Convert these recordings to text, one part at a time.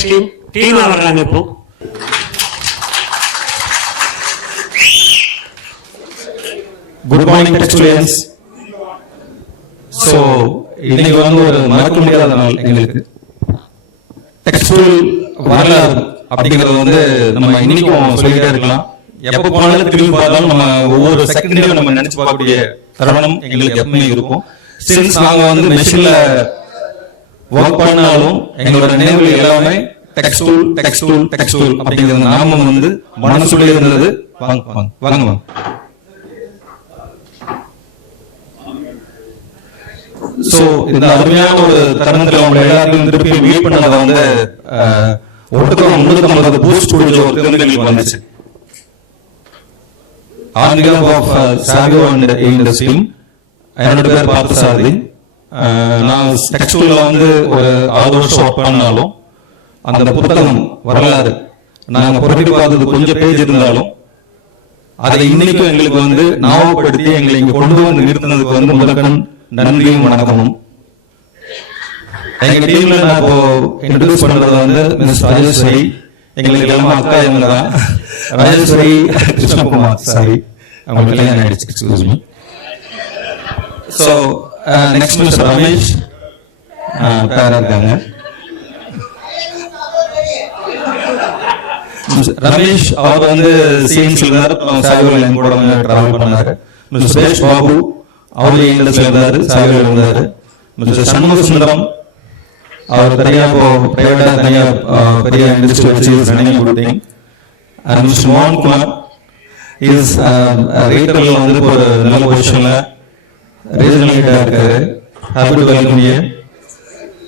Scheme டீமா வர்றாங்க இப்போ. Good morning students. ஸோ இன்னைக்கு வந்து ஒரு மறக்க முடியாத நாள் எங்களுக்கு. டெக்ஸ்டைல் வரலாறு அப்படிங்கிறது வந்து நம்ம இன்னைக்கும் சொல்லிட்டே இருக்கலாம். எப்போ போனாலும் திரும்பி பார்த்தாலும் நம்ம ஒவ்வொரு செகண்டையும் நம்ம நினைச்சு பார்க்கக்கூடிய தருணம் எங்களுக்கு எப்பவுமே இருக்கும். சின்ஸ் நாங்க வந்து மெஷின்ல ஒர்க் பண்ணாலும் எங்களோட நினைவுகள் எல்லாமே டெக்ஸ்டைல் அப்படிங்கிற நாமம் வந்து மனசுல இருந்தது. வாங்க. சோ இந்த அருமையான ஒரு தருணத்துல அவங்க எல்லாத்தையும் திருப்பி மீட் பண்ணதை வந்து ஒருத்தர் 350 பூஸ்ட் ஸ்டுடியோ எங்களுக்கு வந்துச்சு. ஆன் பிஹாஃப் ஆஃப் சாகோ அண்ட் இந்த டீம், என்னோட பேர் பார்த்தசாரதி. நான் டெக்ஸ்டைல்ல வந்து ஒரு 6 வருஷம் ஒர்க் பண்ணாலும் அந்த புத்தகம் வரலாறு நாங்க புரட்டி பார்த்தது கொஞ்சம் பேஜ் இருந்தாலும் அதை இன்னைக்கும் எங்களுக்கு வந்து ஞாபகப்படுத்தி எங்களை இங்க கொண்டு வந்து நிறுத்தினதுக்கு வந்து முதற்கண் நன்றியும் வணக்கமும். எங்க டீம்ல நான் இப்போ இன்ட்ரோடியூஸ் பண்றது வந்து மிஸ் ராஜேஸ்வரி. எங்களுக்கு எல்லாமே அக்கா இவங்க தான். ராஜேஸ்வரி கிருஷ்ணகுமார், சாரி அவங்க கல்யாணம் ஆயிடுச்சு, excuse me. So next mister Ramesh பேரா இருக்காங்க. ரமேஷ் அவர் வந்து சிஎன்சி இருந்தாரு, சாய்வல் என் கூட டிராவல் பண்ணாரு. மிஸ்டர் சுரேஷ் பாபு அவரு எங்களை சேர்ந்தாரு, சாய்வல் இருந்தாரு. மிஸ்டர் சண்முக சுந்தரம் அவர் தனியா இப்போ பிரைவேட்டா தனியா பெரிய இண்டஸ்ட்ரி வச்சு ரன்னிங் கொடுத்தீங்க. மிஸ்டர் மோகன் குமார் இஸ் ரீட்டர்ல வந்து ஒரு நல்ல பொசிஷன்ல ரீஜனல் ஹெட்டா இருக்காரு. Happy to welcome you.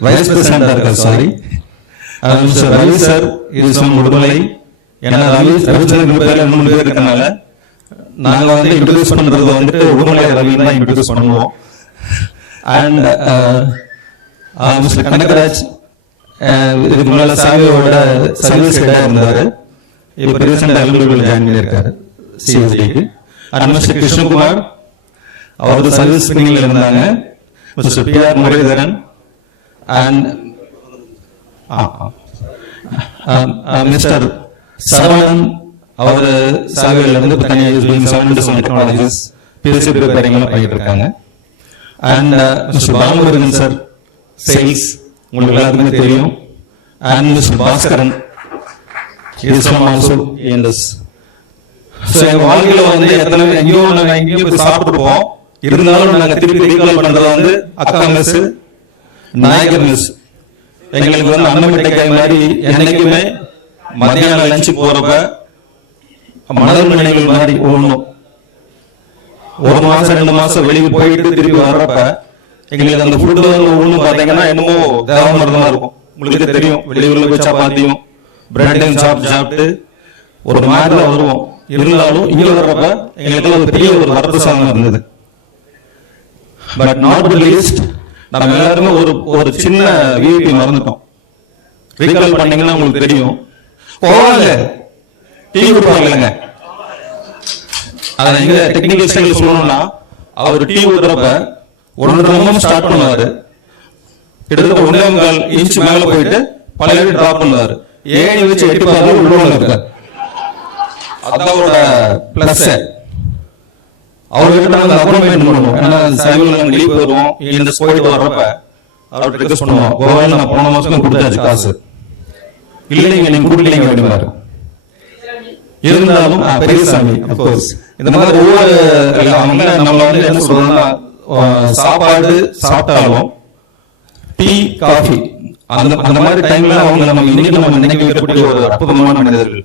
Vice பிரசிடென்டா இருக்காரு, சாரி. மிஸ்டர் ரவி சார் இது உடுமலை. ஏன்னா ரவிச்சந்திரன் பேர்ல 3 பேர் இருக்கனால நாங்க வந்து இன்ட்ரோடியூஸ் பண்றது வந்துட்டு உடுமலை ரவி தான் இன்ட்ரோடியூஸ் பண்ணுவோம். அண்ட் மிஸ்டர் கனகராஜ் இதுக்கு முன்னால சாவியோட சர்வீஸ் ஹெட்டா இருந்தாரு. இப்ப ரீசெண்டா எல்எல்பில ஜாயின் பண்ணியிருக்காரு சிஎஸ்டிக்கு. அண்ட் மிஸ்டர் கிருஷ்ணகுமார் அவரது சர்வீஸ் பின்னிங்ல இருந்தாங்க. Mister PR Muralidharan and mister Saravanan அவர் சாவியில இருந்து தனியாக டெக்னாலஜிஸ் பிஎஸ்சி ப்ரிப்பேரிங்ல பண்ணிட்டு இருக்காங்க. And mister Balamurugan sir sales உங்களுக்கு எல்லாருக்குமே தெரியும். And mister Bhaskaran is also in this. So எங்க வாழ்க்கையில வந்து எங்கேயோ போய் சாப்பிட்டுருப்போம், இருந்தாலும் நாங்க திருப்பி ரீகால் பண்றது வந்து அக்கா மிஸ், நாயகர் மிஸ். எங்களுக்கு வந்து அன்னமிட்டைக்காய் மாதிரி என்னைக்குமே மத்தியான லஞ்சு போறப்ப மலர் நினைவுகள் மாதிரி ஓடணும். 1 மாசம் 2 மாசம் வெளியே போயிட்டு திருப்பி வர்றப்ப எங்களுக்கு அந்த ஃபுட்டு ஒவ்வொன்றும் பாத்தீங்கன்னா என்னமோ தேவமரமா இருக்கும். உங்களுக்கு தெரியும், வெளியூர்ல போய் சப்பாத்தியும் பிரெட்டையும் சாப்பிட்டு ஒரு மாதிரி தான் வருவோம். இருந்தாலும் இங்க வர்றப்ப எங்களுக்கு ஒரு பெரிய ஒரு வரப்பிரசாதம் இருந்தது. பட் நாட் தி லீஸ்ட் நம்ம எல்லாருமே ஒரு சின்ன விஐபி மறந்துட்டோம். ரீகால் பண்ணீங்கன்னா உங்களுக்கு தெரியும், போவாங்க டீ கொடுப்பாங்க. அதை எங்க டெக்னிக்கல் ஸ்டைல் சொல்லணும்னா அவர் டீ ஊத்துறப்ப 1.5 நிமிஷம் ஸ்டார்ட் பண்ணுவாரு, கிட்டத்தட்ட 1.25 இன்ச் மேல போயிட்டு பழைய டிராப் பண்ணுவாரு. 7 வச்சு 8 பாரு உள்ள இருக்காரு. அதோட பிளஸ் அவர்கிட்ட நாங்க அப்பாயின்மெண்ட் பண்ணுவோம். ஏன்னா சைவல் நாங்க வெளியே போயிடுவோம், இந்த போயிட்டு வர்றப்ப அவர்கிட்ட ரிக்வெஸ்ட் பண்ணுவோம், கோவால நான் போன மாசம் கொடுத்தாச்சு காசு, இல்லைங்க நீங்க கொடுக்கலீங்க அப்படின்னாரு. இருந்தாலும் பெரியசாமி அப்கோர்ஸ் இந்த மாதிரி ஒவ்வொரு நம்ம வந்து என்ன சொல்றோம்னா சாப்பாடு சாப்பிட்டாலும் டீ காஃபி அந்த மாதிரி டைம்ல அவங்க நம்ம இன்னைக்கு நம்ம நினைக்க வைக்கக்கூடிய ஒரு அற்புதமான மனிதர்கள்.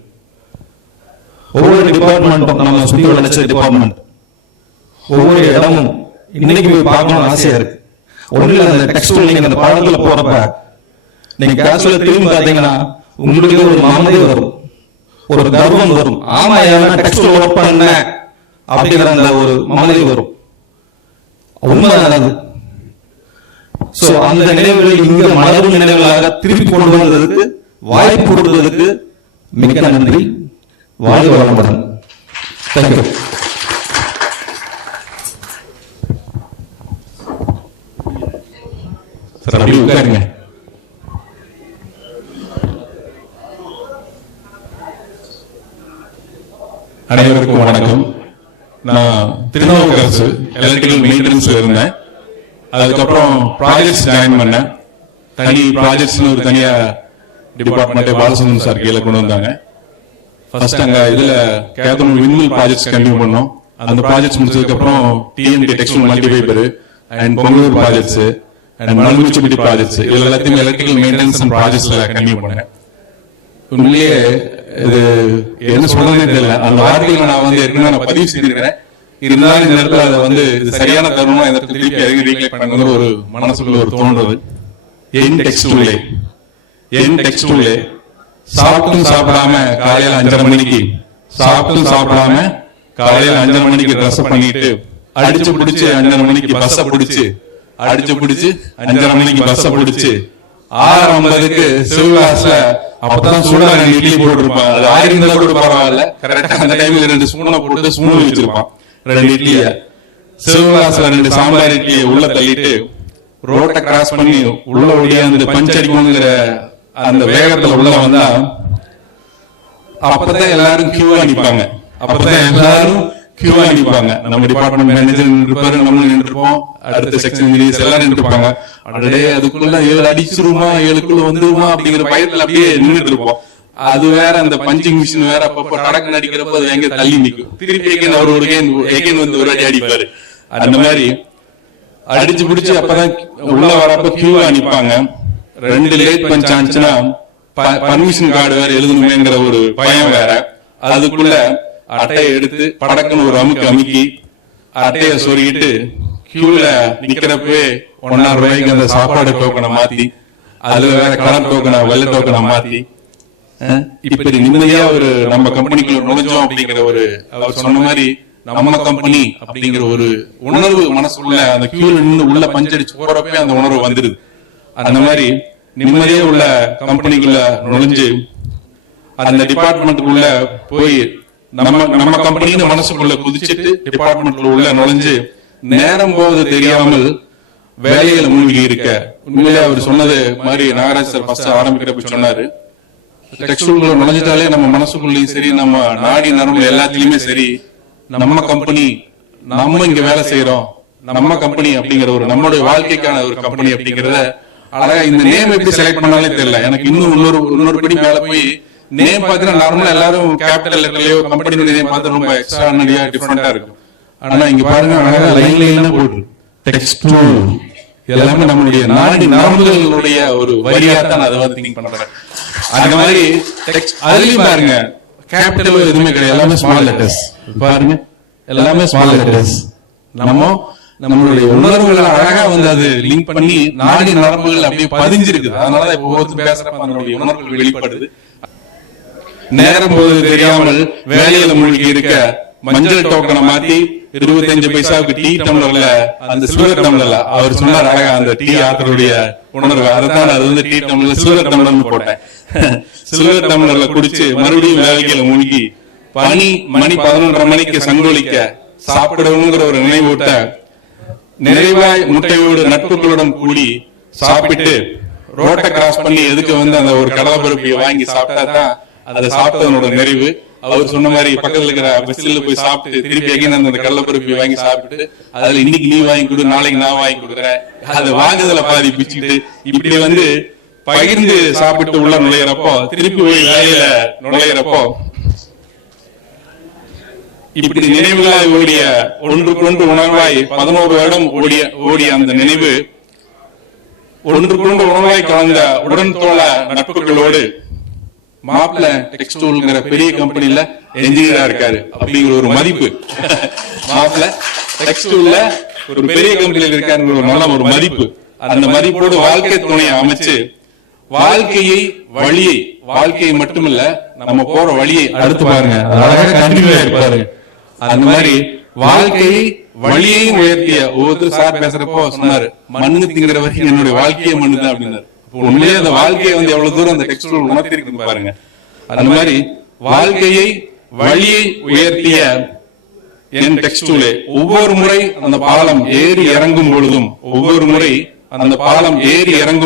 ஒவ்வொரு டிபார்ட்மெண்ட்டும் நம்ம சுத்தி வளர்ச்ச டிபார்ட்மெண்ட் ஒவ்வொரு இடமும் இன்னைக்கு போய் பார்க்கணும்னு ஆசையா இருக்கு. ஒண்ணு அந்த டெக்ஸ்டைல் நீங்க அந்த பாடத்துல போறப்ப நீங்க கேஸ்ல திரும்பி பாத்தீங்கன்னா உங்களுக்கு ஒரு மமதை வரும், ஒரு கர்வம் வரும். ஆமா ஏன்னா டெக்ஸ்டைல் ஒர்க் பண்ண அப்படிங்கிற அந்த ஒரு மமதை வரும். உண்மைதான். சோ அந்த நினைவுகள் இங்க மலரும் நினைவுகளாக திருப்பி கொண்டு வந்ததுக்கு வாய்ப்பு கொடுத்ததுக்கு மிக்க நன்றி. வாழ்க வளமுடன். தேங்க்யூ. சார் அப்படி உட்காருங்க. அனைவருக்கும் வணக்கம். நான் திருநாவுக்கரசு எலக்ட்ரிக்கல் மெயின்டெனன்ஸ்ல இருந்தேன். அதுக்கப்புறம் ப்ராஜெக்ட்ஸ் ஜாயின் பண்ணேன். தனி ப்ராஜெக்ட்ஸ்னு ஒரு தனியா டிபார்ட்மெண்ட் பாலசுந்தரம் சார் கீழே கொண்டு வந்தாங்க. ஃபர்ஸ்ட் அங்க இதுல கேத்தனூர் விண்மில் ப்ராஜெக்ட்ஸ் கண்டினியூ பண்ணோம். அந்த ப்ராஜெக்ட்ஸ் முடிச்சதுக்கு அப்புறம் TNT textile multifibre and Pongalur projects and Manalmuchipatti projects இது எல்லாத்தையும் எலக்ட்ரிக்கல் மெயின்டெனன்ஸ் அண்ட் ப்ராஜெக்ட்ஸ்ல கண்டினியூ பண்ணேன். உண்மையிலேயே இது என்ன சொல்றதுன்னு தெரியல. அந்த வார்த்தைகளை நான் வந்து ஏற்கனவே நான் பதிவு செய்திருக்கிறேன். இருந்தாலும் இந்த இடத்துல அதை வந்து இது சரியான தருணம் இந்த இடத்துல திருப்பி அதிகம் ரீக்ளைட் பண்ணுங்கிற ஒரு மனசுக்குள்ள ஒரு தோன்றது. என் டெக்ஸ்டூலே சாப்பிட்டும் சாப்பிடாம காலையில 5:30 மணிக்கு சாப்பிட்டும் சாப்பிடாம காலையில 5:30 மணிக்கு ட்ரெஸ் பண்ணிட்டு அடிச்சு பிடிச்சு 5:30 மணிக்கு பஸ்ஸ பிடிச்சு அடிச்சு பிடிச்சு 5:30 மணிக்கு பஸ்ஸ பிடிச்சு 6:50க்கு சிவகாசில அப்பதான் சூடா 2 இட்லி போட்டுருப்பான். அது 1000 இருந்தா கூட பரவாயில்ல. கரெக்டா அந்த டைம்ல 2 ஸ்பூனை போட்டு ஸ்பூன் வச்சிருப்பான். 2 இட்லிய சிவகாசில 2 சாம்பார் இட்லியை உள்ள தள்ளிட்டு ரோட்டை கிராஸ் பண்ணி உள்ள ஒடியாந்து பஞ்ச் அடிக்கணுங்கிற அந்த வேகத்துல உள்ள வந்தா அப்பதான் எல்லாரும் கியூவா நிப்பாங்க. நம்ம டிபார்ட்மெண்ட் மேனேஜர் நின்றுப்பாரு, நம்ம நின்றுப்போம், அடுத்த செக்ஷன் இன்ஜினியர்ஸ் எல்லாரும் நின்றுப்பாங்க. அடே அதுக்குள்ள 7 அடிச்சிருமா 7க்குள்ள வந்துருமா அப்படிங்கிற பயத்துல அப்படியே நின்றுட்டு இருப்போம். அது வேற அந்த பஞ்சிங் மிஷின் வேற அப்பப்ப கடக்கு நடிக்கிறப்ப அது எங்க தள்ளி நிக்கும். திருப்பி அவர் ஒரு வந்து ஒரு அடி அடிப்பாரு. அந்த மாதிரி அடிச்சு பிடிச்சு அப்பதான் உள்ள வரப்ப கியூவா நிப்பாங்க. 2 லேட் பஞ்ச் ஆச்சுன்னா பர்மிஷன் கார்டு வேற எழுதணுமேங்கிற ஒரு பயம் வேற. அதுக்குள்ள அட்டையை எடுத்து படக்குன்னு ஒரு அமுக்கி அட்டைய சொருகிட்டு கியூல நிக்கிறப்பவே 1.5 ரூபாய்க்கு அந்த சாப்பாடு டோக்கனை மாத்தி அதுல வேற கலர் டோக்கனை வெள்ளை டோக்கனை மாத்தி இப்படி நிம்மதியா ஒரு நம்ம கம்பெனிக்குள்ள நுழைஞ்சோம் அப்படிங்கிற ஒரு அவர் சொன்ன மாதிரி நம்ம கம்பெனி அப்படிங்கிற ஒரு உணர்வு மனசுக்குள்ள அந்த கியூல நின்று உள்ள பஞ்சடிச்சு போறப்பே அந்த உணர்வு வந்துருது. அந்த மாதிரி நிம்மதியா உள்ள கம்பெனிக்குள்ள நுழைஞ்சு அந்த டிபார்ட்மெண்ட்டுக்குள்ள போய் நம்ம கம்பெனின்னு மனசுக்குள்ள குதிச்சுட்டு டிபார்ட்மெண்ட்ல உள்ள நுழைஞ்சு நேரம் போவது தெரியாமல் வேலையில மூழ்கி இருக்க. உண்மையிலே அவர் சொன்னது மாதிரி நாகராஜ் சார் ஃபர்ஸ்ட் ஆரம்பிக்கிறப்ப சொன்னாரு, டெக்ஸ்டைல்ல நுழைஞ்சிட்டாலே நம்ம மனசுக்குள்ளயும் சரி நம்ம நாடி நரம்பு எல்லாத்திலயுமே சரி நம்ம கம்பெனி, நம்ம இங்க வேலை செய்யறோம், நம்ம கம்பெனி அப்படிங்கிற ஒரு நம்மளுடைய வாழ்க்கைக்கான ஒரு கம்பெனி அப்படிங்கறத அழகா இந்த நேம் எப்படி செலக்ட் பண்ணாலே தெரியல. எனக்கு இன்னும் இன்னொரு படி மேல போய் நேம் பாத்தீங்கன்னா நார்மலா எல்லாரும் கேபிட்டல் லெட்டர்லயோ கம்பெனியோட நேம் பார்த்து ரொம்ப எக்ஸ்ட்ராடினரியா டிஃபரெண்டா இருக்கும். ஆனா இங்க பாருங்க அழகா லைன்ல போட்டு டெக்ஸ்டைல் எல்லாமே நம்மளுடைய நாடி நரம்புகளுடைய ஒரு வரியா தான் அதை வந்து திங்க் பண்றேன். அந்த மாதிரி அதுலயும் பாருங்க கேபிட்டல் எதுவுமே கிடையாது, எல்லாமே ஸ்மால் லெட்டர்ஸ். பாருங்க எல்லாமே ஸ்மால் லெட்டர்ஸ். நம்மளுடைய உணர்வுகளை அழகா வந்து அது லிங்க் பண்ணி நாடி நரம்புகள் அப்படியே பதிஞ்சிருக்குது. அதனாலதான் இப்போ ஒவ்வொருத்தரும் பேசுறப்ப நம்மளுடைய உணர்வுகள் வெளிப்படுது. நேரம் போது தெரியாமல் வேலையில மூழ்கி இருக்க மஞ்சள் டோக்கனை மாத்தி 25 பைசாவுக்கு டீ டம்ளர்ல அந்த சில்வர் டம்ளர்ல அவர் சொன்னார் அழகா அந்த டீ ஆத்தருடைய உணர்வு. அதான் அது வந்து டீ டம்ளர்ல சில்வர் டம்ளர்னு போட்டேன். சில்வர் டம்ளர்ல குடிச்சு மறுபடியும் வேலையில மூழ்கி மணி 11:30 மணிக்கு சங்கோலிக்க சாப்பிடணுங்கிற ஒரு நினைவூட்ட நிறைவாய் முட்டையோடு நட்புகளுடன் கூடி சாப்பிட்டு ரோட்டை கிராஸ் பண்ணி எதுக்கு வந்து அந்த ஒரு கடலை பருப்பியை வாங்கி சாப்பிட்டாதான் அதை சாப்பிட்டதனோட நிறைவு. அவர் சொன்ன மாதிரி பக்கத்துல இருக்கிற பஸ்ல போய் சாப்பிட்டு திருப்பி அகைன் அந்த கடலைப்பருப்பி வாங்கி சாப்பிட்டு அதுல இன்னைக்கு நீ வாங்கி கொடு நாளைக்கு நான் வாங்கி கொடுக்குறேன் அதை வாங்குதல பாதி பிச்சுட்டு இப்படி வந்து பகிர்ந்து சாப்பிட்டு உள்ள நுழையிறப்போ திருப்பி போய் வேலையில நுழையிறப்போ இப்படி நினைவுகளாய் ஓடிய ஒன்றுக்கொன்று உணர்வாய் 11 வருடம் ஓடிய அந்த நினைவு ஒன்றுக்கொன்று உணர்வாய் கலந்த உடன் தோழ நட்புகளோடு மாப்பிள்ள டெக்ஸ்டைல்ங்கிற பெரிய கம்பெனில என்ஜினியரா இருக்காரு அப்படிங்கிற ஒரு மதிப்பு. மாப்பிள்ள டெக்ஸ்டைல்ல ஒரு பெரிய கம்பெனில இருக்காருங்கிற ஒரு நல்ல ஒரு மதிப்பு. அந்த மதிப்போடு வாழ்க்கை துணையை அமைச்சு வாழ்க்கையை மட்டுமில்ல நம்ம போற வழியை அடுத்து பாருங்க பாருங்க. அந்த மாதிரி வாழ்க்கையை வழியையும் உயர்த்திய ஒவ்வொருத்தர் சார் பேசுறப்போ சொன்னாரு, மண்ணு திங்கிற வரைக்கும் என்னுடைய வாழ்க்கையை மண்ணுதான் அப்படின்னாரு. உண்மையிலே அந்த வாழ்க்கையை வந்து எவ்வளவு தூரம் அந்த டெக்ஸ்டைல் உணர்த்திருக்கு பாருங்க. அந்த மாதிரி வாழ்க்கையை வழியை உயர்த்திய என் டெக்ஸ்டைலே ஒவ்வொரு முறை அந்த பாலம் ஏறி இறங்கும்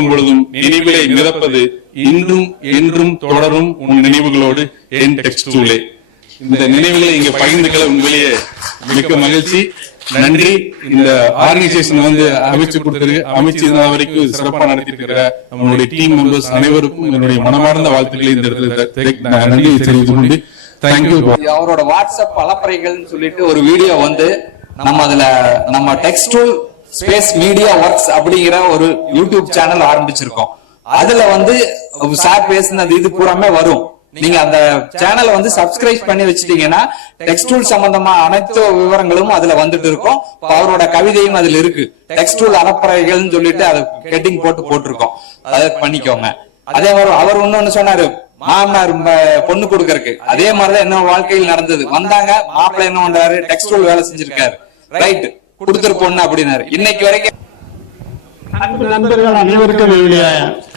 பொழுதும் நினைவிலே மிதப்பது இன்றும் என்றும் தொடரும் உன் நினைவுகளோடு என் டெக்ஸ்டைலே. இந்த நினைவுகளை இங்க பகிர்ந்துக்களை உண்மையிலேயே மிக்க மகிழ்ச்சி, நன்றி. இந்த ஆர்கனைசேஷன் வந்து அமைச்சு வரைக்கும் சிறப்பாக நடத்திருக்கிற நம்மளுடைய டீம் மெம்பர்ஸ் அனைவருக்கும் என்னுடைய மனமார்ந்த வாழ்த்துக்களை இந்த இடத்துல நன்றி தெரிவித்துக் கொண்டு தேங்க்யூ. அவரோட வாட்ஸ்அப் அலப்பறைகள் சொல்லிட்டு ஒரு வீடியோ வந்து நம்ம text tool space media works அப்படிங்கிற ஒரு யூடியூப் சேனல் ஆரம்பிச்சிருக்கோம். அதுல வந்து சார் பேசினது இது பூராமே வரும். நீங்க அந்த சேனலை வந்து சப்ஸ்கிரைப் பண்ணி வச்சிட்டீங்கன்னா டெக்ஸ்ட் டூல் சம்பந்தமா அனைத்து விவரங்களும் அதுல வந்துட்டு இருக்கும். அவரோட கவிதையும் அதுல இருக்கு. டெக்ஸ்ட் டூல் அலப்பறைகள் சொல்லிட்டு அதை ஹெட்டிங் போட்டிருக்கோம். அதை பண்ணிக்கோங்க. அதே மாதிரி அவர் இன்னொன்னு சொன்னாரு, மாமனார் பொண்ணு கொடுக்கறதுக்கு. அதே மாதிரிதான் என்ன வாழ்க்கையில் நடந்தது. வந்தாங்க, மாப்பிள்ளை என்ன பண்றாரு, டெக்ஸ்ட் டூல் வேலை செஞ்சிருக்காரு, ரைட் கொடுத்துரு பொண்ணு அப்படின்னாரு. இன்னைக்கு வரைக்கும் நண்பர்கள் அனைவருக்கும் என்னுடைய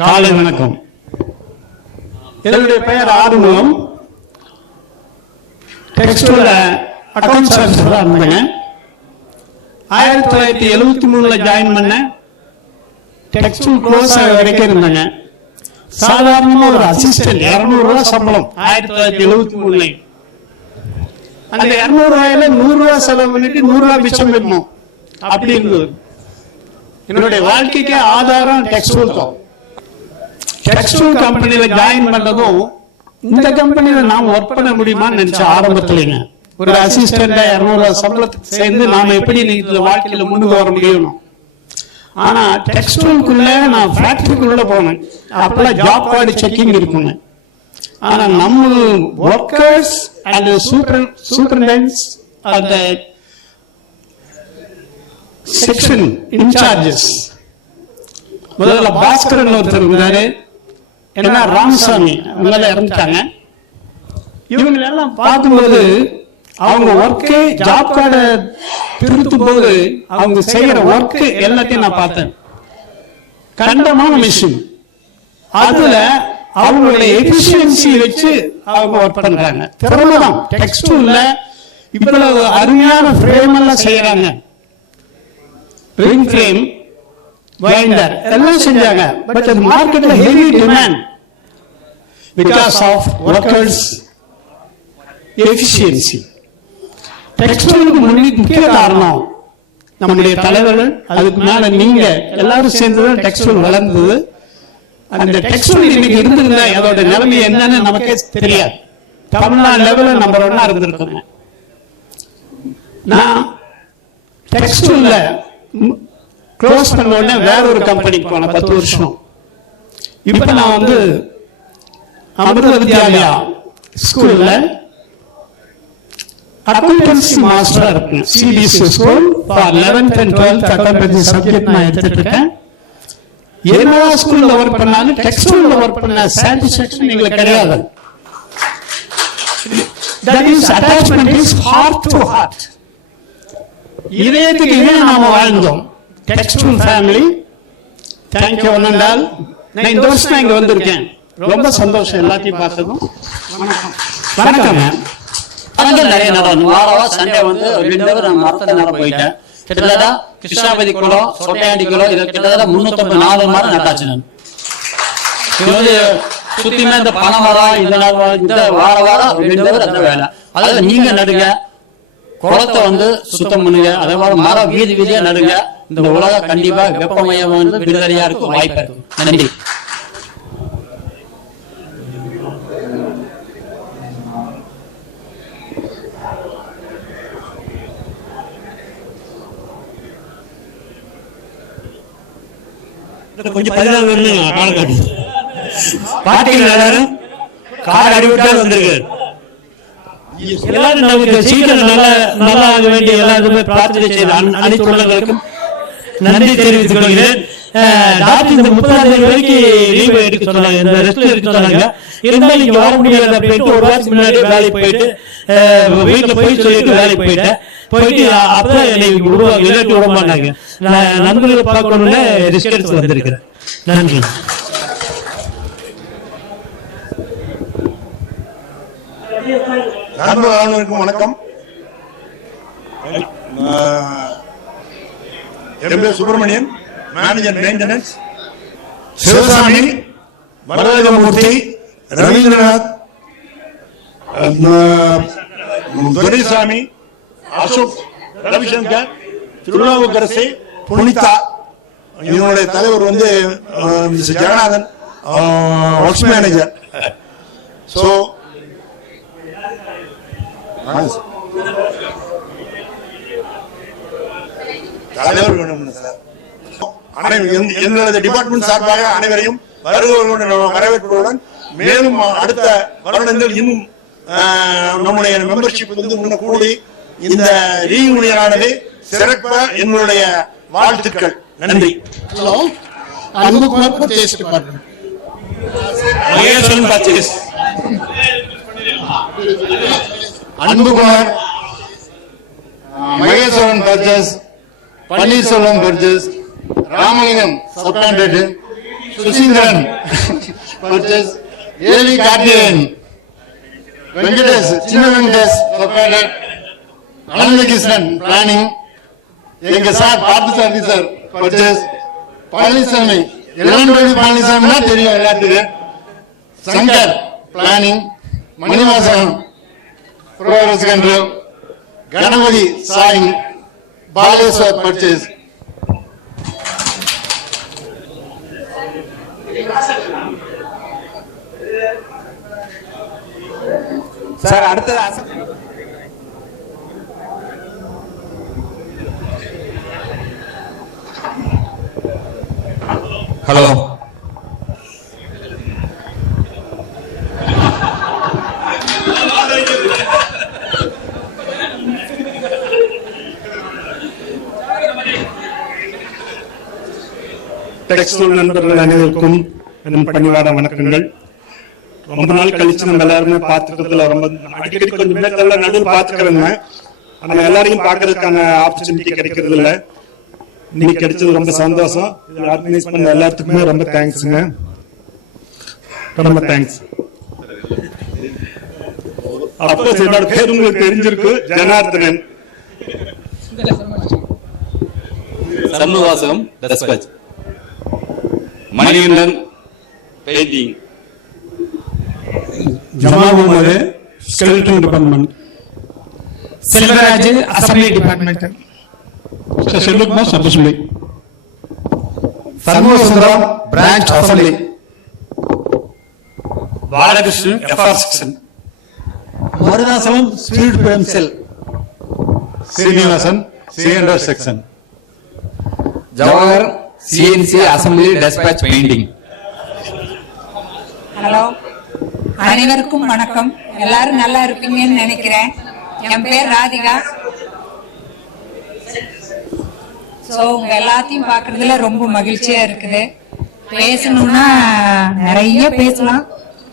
காலை வணக்கம். என்னுடைய பெயர் ஆறுமுகம். டெக்ஸ்ட் டூல்ல அக்கௌண்ட் சர்வீஸ்ல இருந்தேங்க. 1973 ஜாயின் பண்ண. டெக்ஸ்ட் டூல் க்ளோஸ் ஆக வரைக்கும் இருந்தேங்க. சாதாரணமா ஒரு அசிஸ்டன்ட் 200 ரூபாய் சம்பளம் 1973. அந்த 200 ரூபாயில 100 ரூபாய் செலவு பண்ணிட்டு 100 ரூபாய் மிச்சம் பண்ணணும் அப்படி இருந்தது. என்னுடைய வாழ்க்கைக்கு ஆதாரம் டெக்ஸ்ட் டூல் தான். டெக்ஸ்ட் டூல் கம்பெனியில ஜாயின் பண்ணதும் இந்த கம்பெனியில நாம் ஒர்க் பண்ண முடியுமான்னு நினைச்ச ஆரம்பத்துலங்க. ஒரு அசிஸ்டன்டா 200 ரூபாய் சம்பளத்துக்கு சேர்ந்து நாம எப்படி வாழ்க்கையில முன்னுக்கு வர முடியும். ஆனா டெக்ஸ்ட் டூலுக்குள்ள நான் ஃபேக்டரிக்குள்ள போனேன். அப்பெல்லாம் ஜாப் கார்டு செக்கிங் இருக்குங்க. ஆனா நம்ம ஒர்க்கர்ஸ் அண்ட் சூப்பர்டென்ட்ஸ் அந்த செக்ஷன் இன்சார்ஜஸ் முதல்ல பாஸ்கரன் ஒருத்தர் இருந்தாரு, என்ன ராமசாமி அவங்கள இறந்துட்டாங்க. இவங்க எல்லாம் பார்க்கும்போது அவங்க ஒர்க்கு ஜாப் கார்டை திருத்தும் போது அவங்க செய்யற ஒர்க்கு எல்லாத்தையும் நான் பார்த்தேன். கண்டமான மிஷின். அதுல அவங்களுடைய எஃபிஷியன்சி வச்சு அவங்க ஒர்க் பண்றாங்க. திறமைதான். டெக்ஸ்ட் டூல்ல இவ்வளவு அருமையான ஃப்ரேம் எல்லாம் செய்யறாங்க. ரிங் ஃப்ரேம், வைண்டர் எல்லாம் செஞ்சாங்க. பட் அது மார்க்கெட்ல heavy demand because of workers efficiency. Text டூலுக்கு முக்கிய காரணம் நம்முடைய தலைவர்கள், அதுக்கு மேல நீங்க எல்லாரும் சேர்ந்துதான் டெக்ஸ்ட் டூல் வளர்ந்தது. அந்த டெக்ஸ்ட் டூல் இன்னைக்கு இருந்திருந்தா அதோட நிலைமை என்னன்னு நமக்கே தெரியாது. தமிழ்நாடு லெவல்ல நம்பர் 1 இருந்திருக்கோங்க. நான் டெக்ஸ்ட் டூல்ல க்ளோஸ் பண்ண உடனே வேற ஒரு கம்பெனிக்கு போனேன் 10 வருஷம். இப்ப நான் வந்து அமிர்த வித்யாலயா ஸ்கூல்ல அக்கௌண்டன்சி மாஸ்டரா இருக்கேன். CBSE school for 11th and 12th accountancy subject நான் எடுத்துட்டு இருக்கேன். எல்லா ஸ்கூல்ல ஒர்க் பண்ணாலும் டெக்ஸ்ட் டூல்ல ஒர்க் பண்ண சாட்டிஸ்ஃபேக்ஷன் எங்களுக்கு கிடையாது. That is attachment is heart to heart. இதயத்துக்கு இதே நாம வாழ்ந்தோம். Text tool family, thank you one and all. நான் இந்த வருஷம் இங்க வந்திருக்கேன். ரொம்ப சந்தோஷம் எல்லாத்தையும் பார்த்ததும். வணக்கம். நிறைய நடக்கும். வாரம் சண்டே வந்து 2 பேர் நான் மரத்த நேரம் போயிட்டேன். கிட்டத்தட்ட கிருஷ்ணாபதி குளம், சொட்டையாண்டி குளம், இது கிட்டத்தட்ட 354 மரம் நட்டாச்சு. நான் இது வந்து சுத்தியுமே இந்த பனை மரம் இந்த வாரம் 2 பேர் அந்த வேலை. அதாவது நீங்க நடுங்க, குளத்தை வந்து சுத்தம் பண்ணுங்க. அதே மாதிரி மரம் வீதி வீதியா நடுங்க. இந்த உலகம் கண்டிப்பா வெப்பமயம் வந்து விடுதலையா இருக்கும் வாய்ப்பு இருக்கும். நன்றி. கொஞ்சம் பாத்தீங்கன்னா கார் அடிவிட்டால் வந்திருக்கு. எல்லாரும் நமக்கு சீக்கிரம் நல்லா ஆக வேண்டிய எல்லாருமே பிரார்த்தனை செய்த அனைத்து உள்ளங்களுக்கும் நன்றி தெரிவித்துக் கொள்கிறேன். டாக்டர் இந்த 30ஆம் தேதி வரைக்கும் லீவ் எடுக்க சொன்னாங்க, இந்த ரெஸ்ட்ல இருக்க சொன்னாங்க. இருந்தாலும் இங்க வர முடியாது அப்படின்ட்டு ஒரு வாரத்துக்கு முன்னாடி வேலைக்கு போயிட்டு வீட்டுல போய் சொல்லிட்டு வேலைக்கு போயிட்டு அப்பதான் என்னை விளையாட்டு விட மாட்டாங்க. நண்பர்களை பார்க்கணும்னு ரிஸ்க் எடுத்து வந்திருக்கிறேன். நன்றி. அனைவருக்கும் வணக்கம். என் பேர் சுப்பிரமணியன், மேனேஜர் மெயின்டெனன்ஸ். சிவசாமி, வரதமூர்த்தி, ரவீந்திரநாத், துரைசாமி, அசோக், ரவிசங்கர், திருநாவுக்கரசு, புனிதா, இவனுடைய தலைவர் வந்து mister Jagannathan, works manager. So தலைவர் வேணும் சார். எங்களது டிபார்ட்மெண்ட் சார்பாக அனைவரையும் வரவேற்புடன் மேலும் அடுத்த வருடங்கள் இன்னும் நம்முடைய மெம்பர்ஷிப் வந்து இன்னும் கூடி இந்த ரீயூனியனானது சிறப்ப எங்களுடைய வாழ்த்துக்கள். நன்றி. Hello, Anbukumar purchase department. Anbukumar, Maheswaran purchase, Panneerselvam purchase, Ramalingam subcontractor, Suseenthiran purchase, ஏலி கார்த்திகேயன், வெங்கடேஷ், சின்ன வெங்கடேஷ் சப்கான்ட்ராக்டர், அனந்தகிருஷ்ணன் பிளானிங், எங்க sir Parthasarathy sir purchase, Palanisamy, இளம்பெருமை பழனிசாமினா தெரியும் எல்லாத்துக்கும், Shankar planning, Manivasagam progress control, Ganapathi சாயிங், பாலேஸ்வர் பர்ச்சேஸ். சார் அடுத்தது ஹலோ, டெக்ஸ்டைல் நண்பர்கள் அனைவருக்கும் என் பணிவான வணக்கங்கள். ரொம்ப நாள் கழிச்சு நம்ம எல்லாருமே பார்த்துக்கிறதுல ரொம்ப அடிக்கடி கொஞ்சம் பேர்ல நடுவில் பார்த்துக்கிறேங்க. ஆனா எல்லாரையும் பார்க்கறதுக்கான ஆப்பர்ச்சுனிட்டி கிடைக்கிறது இல்ல. இன்னைக்கு கிடைச்சது ரொம்ப சந்தோஷம். ஆர்கனைஸ் பண்ண எல்லாத்துக்குமே ரொம்ப தேங்க்ஸுங்க. ரொம்ப தேங்க்ஸ். அப்போ என்னோட பேர் உங்களுக்கு தெரிஞ்சிருக்கு, Janardhanan. Shanmugasagam dispatch, Manikandan painting, Jamal Mohammed skeleton department, Selvaraj assembly department, Selvakumar sub assembly, Shanmugasundaram branch assembly, Balakrishnan FR section, Maruthachalam speed frame cell, Srinivasan CNR section, Jawahar CNC assembly dispatch painting. Hello, அனைவருக்கும் வணக்கம். எல்லாரும் நல்லா இருப்பீங்கன்னு நினைக்கிறேன். என் பேர் ராதிகா. சோ உங்க எல்லாத்தையும் பாக்குறதுல ரொம்ப மகிழ்ச்சியா இருக்குது. பேசணும்னா நிறைய பேசலாம்,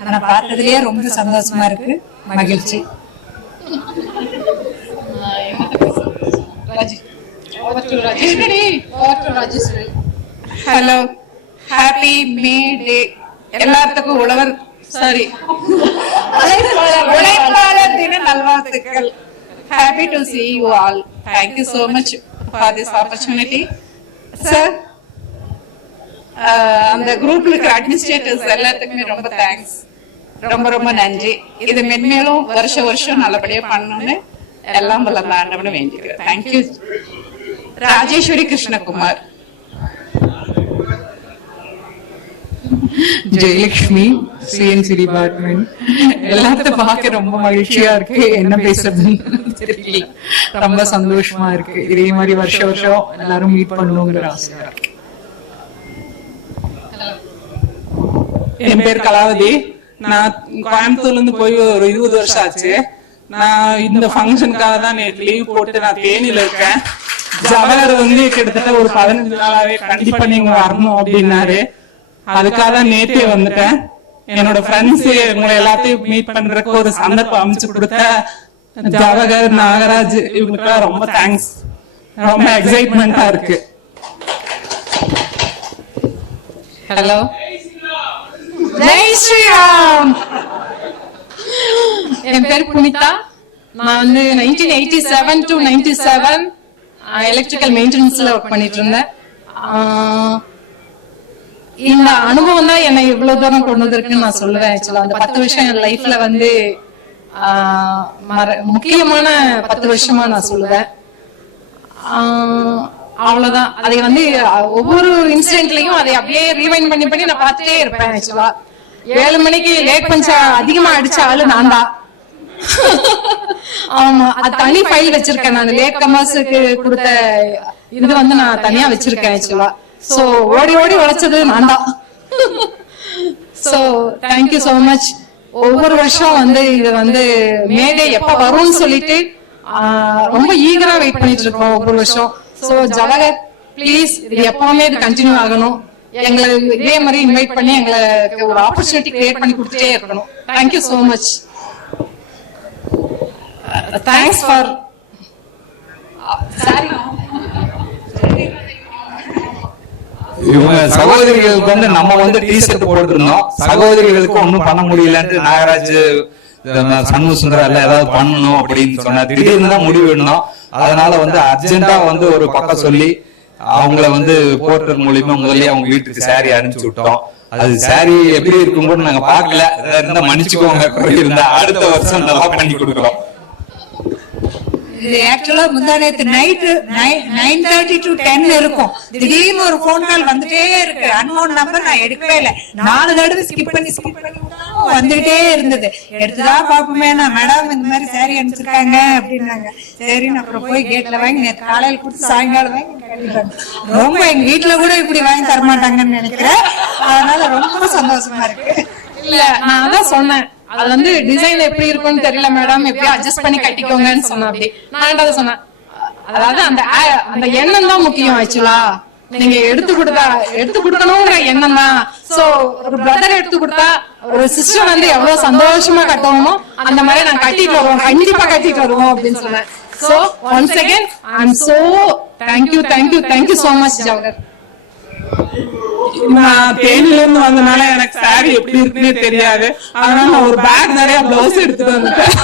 ஆனா பார்த்ததுலயே ரொம்ப சந்தோஷமா இருக்கு, மகிழ்ச்சி. ஹலோ, ஹாப்பி மே டே. எல்லாத்துக்கும் உழவர் உழைப்பாளர் தின நல்வாழ்த்துக்கள். Happy to see you all. Thank you so much for this opportunity. Sir, அந்த குரூப்ல இருக்கிற அட்மினிஸ்ட்ரேட்டர்ஸ் எல்லாத்துக்குமே ரொம்ப தேங்க்ஸ், ரொம்ப ரொம்ப நன்றி. இது மென்மேலும் வருஷம் நல்லபடியா பண்ணணும்னு எல்லாம் வல்ல ஆண்டவனை வேண்டிக்கிறேன். Thank you. Rajeswari Krishnakumar, Jayalakshmi CNC department. எல்லாத்தையும் பார்க்க ரொம்ப மகிழ்ச்சியா இருக்கு, என்ன பேசுறதுன்னு தெரியல, ரொம்ப சந்தோஷமா இருக்கு. இதே மாதிரி வருஷம் எல்லாரும் மீட் பண்ணணுங்கிற ஆசையா இருக்கு. என் பேர் கலாவதி. நான் கோயம்புத்தூர்ல இருந்து போய் ஒரு 20 வருஷம் ஆச்சு. நான் இந்த ஃபங்க்ஷனுக்காக தான் நேற்று லீவ் போட்டு நான் தேனியில இருக்கேன். ஜவஹர் வந்து கிட்டத்தட்ட ஒரு 15 நாளாவே கண்டிப்பா நீங்க வரணும் அப்படின்னாரு. அதுக்காக தான் நேற்றே வந்துட்டேன். என்னோட ஃப்ரெண்ட்ஸ் உங்களை எல்லாத்தையும் மீட் பண்றதுக்கு ஒரு சந்தர்ப்பம் அமைச்சு கொடுத்த ஜவஹர், நாகராஜ் இவங்களுக்கெல்லாம் ரொம்ப தேங்க்ஸ். ரொம்ப எக்ஸைட்மெண்டா இருக்கு. ஹலோ, ஜெய் ஸ்ரீராம். என் பேர் புனிதா. நான் வந்து 1987 to 97 எலக்ட்ரிக்கல் மெயின்டெனன்ஸ்ல ஒர்க் பண்ணிட்டு இருந்தேன். இந்த அனுபவம் தான் என்னை இவ்வளவு தூரம் கொண்டு வந்திருக்குன்னு நான் சொல்லுவேன். ஆக்சுவலா அந்த 10 வருஷம் என் லைஃப்ல வந்து முக்கியமான 10 வருஷமா நான் சொல்லுவேன். அவ்வளவுதான். அதை வந்து ஒவ்வொரு இன்சிடென்ட்லயும் அதை அப்படியே ரீவைண்ட் பண்ணி நான் பார்த்துட்டே இருப்பேன். ஆக்சுவலா 7 மணிக்கு லேட் பஞ்சா அதிகமா அடிச்ச ஆளு நான் தான். ஆமா, அது தனி ஃபைல் வச்சிருக்கேன் நான். லேட் கமர்ஸுக்கு கொடுத்த இது வந்து நான் தனியா வச்சிருக்கேன் ஆக்சுவலா. சோ ஓடி உழைச்சது நான் தான். So thank you so much. ஒவ்வொரு வருஷம் வந்து இது வந்து மேடே எப்ப வரும்னு சொல்லிட்டு ரொம்ப ஈகரா வெயிட் பண்ணிட்டு இருக்கோம் ஒவ்வொரு வருஷம். சோ ஜவஹர் ப்ளீஸ் இது எப்பவுமே இது கண்டினியூ ஆகணும். எங்களை இதே மாதிரி இன்வைட் பண்ணி எங்களுக்கு ஒரு ஆப்பர்ச்சுனிட்டி கிரியேட் பண்ணி கொடுத்துட்டே இருக்கணும். Thank you so much. Thanks for sorry. இவங்க சகோதரிகளுக்கு வந்து நம்ம வந்து டிஷர்ட் போட்டுருந்தோம். சகோதரிகளுக்கு ஒன்னும் பண்ண முடியலன்ட்டு நாகராஜ் சண்முக சுந்தரம் எல்லாம் ஏதாவது பண்ணணும் அப்படின்னு சொன்னா திடீர்னு தான் முடிவு எடுக்கணும். அதனால வந்து அர்ஜென்டா வந்து ஒரு பக்கம் சொல்லி அவங்கள வந்து போர்ட்டர் மூலியமா முதல்ல அவங்க வீட்டுக்கு சாரி அனுப்பிச்சு விட்டோம். அது சாரி எப்படி இருக்கும் கூட நாங்க பாக்கல. இருந்தா மன்னிச்சுக்கோங்க, இருந்தா அடுத்த வருஷம் நல்லா பண்ணி கொடுக்குறோம். இது ஆக்சுவலா முந்தானேத்து நைட்டு 9:30 to 10 இருக்கும். திடீர்னு ஒரு போன் கால் வந்துட்டே இருக்கு. Unknown number. நான் எடுக்கவே இல்லை. 4 தடவை ஸ்கிப் பண்ணி வந்துட்டே இருந்தது. எடுத்துதான் பாப்போமே. நான் மேடம் இந்த மாதிரி சாரி அனுப்பிச்சிருக்காங்க அப்படின்னாங்க. சரின்னு அப்புறம் போய் கேட்ல வாங்கி நேற்று காலையில கொடுத்து சாயங்காலம் வாங்கி கட்டிட்டாங்க. ரொம்ப எங்க வீட்டுல கூட இப்படி வாங்கி தரமாட்டாங்கன்னு நினைக்கிறேன். அதனால ரொம்ப சந்தோஷமா இருக்கு. இல்ல நான் அதான் சொன்னேன், அது வந்து டிசைன் எப்படி இருக்கும்னு தெரியல மேடம், எப்படி அட்ஜஸ்ட் பண்ணி கட்டிக்கோங்கன்னு சொன்னேன். அப்படி நான் சொன்னேன், அதாவது அந்த எண்ணம் தான் முக்கியம். ஆக்சுவலா நீங்க எடுத்து கொடுக்கணுங்கிற எண்ணம் தான். சோ ஒரு பிரதர் எடுத்து கொடுத்தா ஒரு சிஸ்டர் வந்து எவ்வளவு சந்தோஷமா கட்டணுமோ அந்த மாதிரி நான் கட்டிட்டு வருவோம், கண்டிப்பா கட்டிட்டு வருவோம் அப்படின்னு சொன்னேன். So once again I am so thank you so much Jawahar. நான் தேனில இருந்து வந்தனால எனக்கு சாரி எப்படி இருக்குன்னே தெரியாது. அதனால நான் ஒரு பேக் நிறைய பிளவுஸ் எடுத்துட்டு வந்துட்டேன்.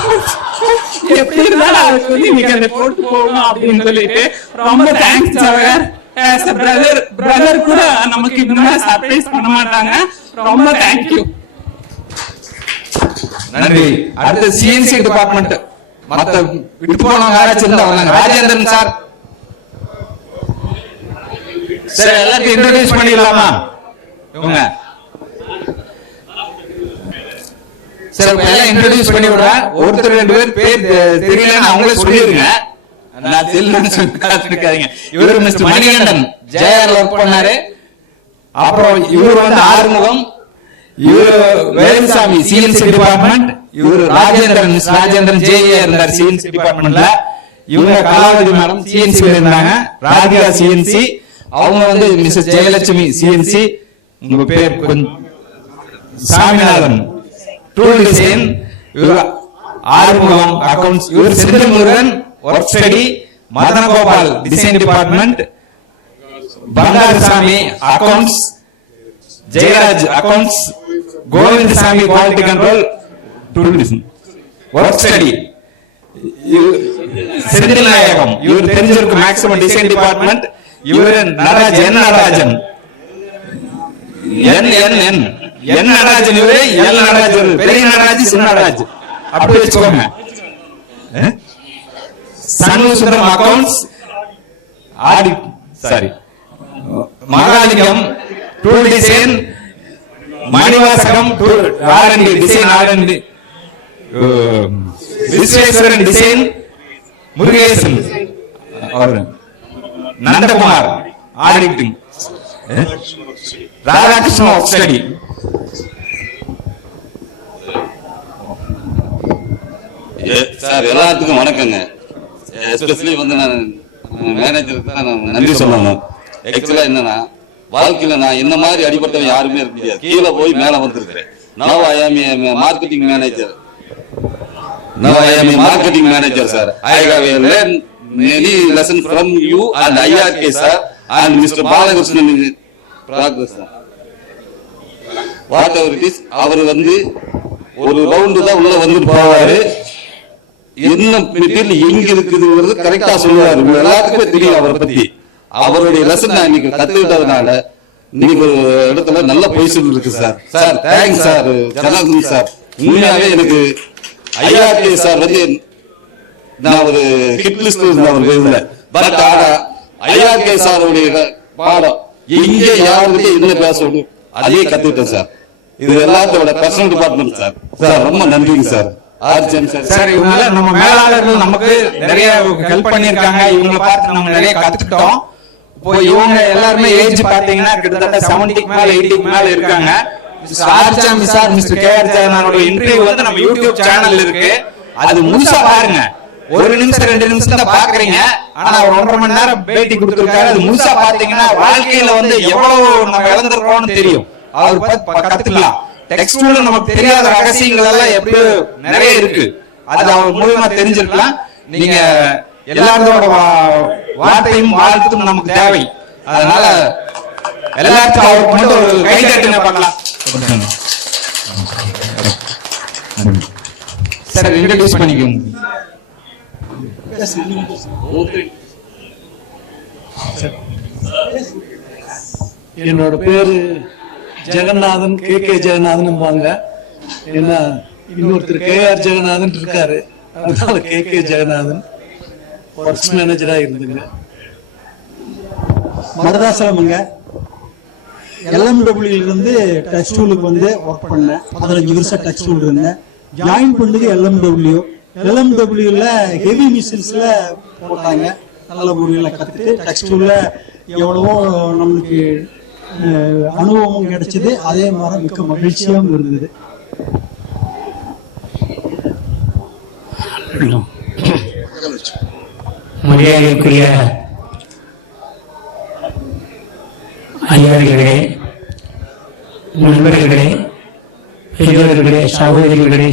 எப்படி இருந்தாலும் அதுக்கு வந்து இன்னைக்கு அதை போட்டு போகணும் அப்படின்னு சொல்லிட்டு ரொம்ப thanks Jawahar. As a brother கூட நமக்கு இந்த மாதிரி சர்ப்ரைஸ் பண்ண மாட்டாங்க. ரொம்ப தேங்க்யூ. நன்றி. அடுத்து சிஎன்சி டிபார்ட்மெண்ட் மத்த விட்டு போனவங்க யாராச்சும் இருந்தா வந்தாங்க. ராஜேந்திரன் சார். சரி, எல்லாத்தையும் இன்ட்ரோடியூஸ் பண்ணிடலாமா? இவங்க சரி எல்லாம் இன்ட்ரோடியூஸ் பண்ணி விடுறேன். ஒருத்தர் 2 பேர் பேர் தெரியலன்னு அவங்களே சொல்லிருங்க. நான் தெரியலன்னு சொல்லி காத்துக்காதீங்க. இவரு மிஸ்டர் மணிகண்டன் ஜேஆர்ல ஒர்க் பண்ணாரு. அப்புறம் இவரு வந்து ஆறுமுகம், இவரு வேலுசாமி சிஎன்சி டிபார்ட்மெண்ட், இவரு ராஜேந்திரன் ஜேஏ இருந்தார் சிஎன்சி டிபார்ட்மெண்ட்ல. இவங்க கலாவதி மேடம் சிஎன்சி இருந்தாங்க. ராதிகா சிஎன்சி, அவங்க வந்து மிஸ்ஸஸ் ஜெயலட்சுமி சிஎன்சி. உங்க பேர் சாமிநாதன் டூல் டிசைன். இவர் ஆறுமுகம் அக்கவுண்ட்ஸ். இவர் Senthil Murugan work study. Madhanagopal design department. Pandarasamy accounts. Jeyaraj accounts. Govindasamy quality control tool design work study. Senthil Nayagam இவர் தெரிஞ்சிருக்கு மேக்ஸிமம் டிசைன் டிபார்ட்மெண்ட். இவரு நடராஜன் என் நடராஜன். இவரு எல் நடராஜன், பெரிய நடராஜ் சின்ன நடராஜ் அப்படி வச்சுக்கோங்க. Shanmuga Sundaram accounts audit. Sorry, Mahalingam tool design. Manivasagam R&D design. R&D Visweswaran design. Murugesan Nandakumar auditing. Radhakrishnan work study. Sir எல்லாத்துக்கும் வணக்கங்க. எஸ்பெஷலி வந்து நான் மேனேஜருக்கு தான் நான் நன்றி சொல்லணும். ஆக்சுவலா என்னன்னா வாழ்க்கையில நான் என்ன மாதிரி அடிப்பட்டவன் யாருமே இருக்க முடியாது. கீழே போய் மேல வந்திருக்கிறேன். Now I am a marketing manager. Sir. I have learned many lessons from you and IRK sir and Mr. Balakrishnan in progress. Whatever it is, அவர் வந்து ஒரு ரவுண்டு தான் உள்ள வந்துட்டு போவாரு. என்ன மெட்டீரியல் எங்க இருக்குதுங்கிறது கரெக்டா சொல்லுவாரு. எல்லாத்துக்குமே தெரியும் அவரை பத்தி. அவருடைய லெசன் நான் இன்னைக்கு கத்துக்கிட்டதுனால இன்னைக்கு ஒரு இடத்துல நல்ல பொசிஷன் இருக்கு sir. Sir thanks sir. Janardan sir உண்மையாவே எனக்கு ஐஆர்கே சார் வந்து நான் ஒரு ஹிட் லிஸ்ட் இருந்தேன் ஒரு இதுல. பட் ஆனா ஐஆர்கே சாருடைய பாடம் இங்க யாருக்கிட்ட என்ன பேசணும் அதே கத்துக்கிட்டேன் சார். இது எல்லாத்தோட பர்சனல் டிபார்ட்மெண்ட் சார். சார் ரொம்ப நன்றிங்க சார். சார் இவங்க நம்ம மேலாளர்கள் நமக்கு நிறைய ஹெல்ப் பண்ணிருக்காங்க. இவங்களை பார்த்து நம்ம நிறைய கத்துக்கிட்டோம். இப்போ இவங்க எல்லாருமே ஏஜ் பாத்தீங்கன்னா கிட்டத்தட்ட 70க்கு மேல 80க்கு மேல இருக்காங்க. Arsami sir, mister KR ஜெகநாதனோட interview வந்து நம்ம யூடியூப் சேனல்ல இருக்கு. அது முழுசா பாருங்க. 1 நிமிஷம் 2 நிமிஷம் தான் பாக்குறீங்க. ஆனா அவர் 1.5 மணி நேரம் பேட்டி கொடுத்திருக்காரு. அது முழுசா பாத்தீங்கன்னா வாழ்க்கையில வந்து எவ்வளவு நம்ம இழந்திருக்கோம்னு தெரியும். அவர் கத்துக்கலாம். டெக்ஸ்ட்ல நமக்கு தெரியாத ரகசியங்கள் எல்லாம் எப்படியோ நிறைய இருக்கு. அது அவர் மூலமா தெரிஞ்சிருக்கலாம். நீங்க எல்லாரோட வார்த்தையும் வாழ்த்தும் நமக்கு தேவை. அதனால எல்லாருக்கும் அவருக்கு மட்டும் ஒரு கைதட்டனை பண்ணலாம். சார் இன்ட்ரோடியூஸ் பண்ணிக்கோங்க. என்னோட பேரு ஜெகநாதன், கே ஜெகநாதன் வாங்க. ஏன்னா இன்னொருத்தர் கேஆர் ஜெகநாதன் இருக்காரு, அதனால கே ஜெகநாதன் ஒர்க்ஸ் மேனேஜரா இருந்துங்க. மருதாசலமுங்க. LMW இருந்து டச் டூலுக்கு வந்து ஒர்க் பண்ணேன். 15 வருஷம் டச் டூல் இருந்தேன். ஜாயின் பண்ணது LMW ஹெவி மிஷின்ஸ்ல போட்டாங்க. நல்ல முறையில் கற்றுட்டு டச் டூல்ல எவ்வளவோ நம்மளுக்கு அனுபவமும் கிடைச்சது. அதே மாதிரி மிக்க மகிழ்ச்சியாகவும் இருந்தது. மரியாதைக்குரிய அதிகாரிகளே, நண்பர்களே, பெரியவர்களே, சகோதரிகளே,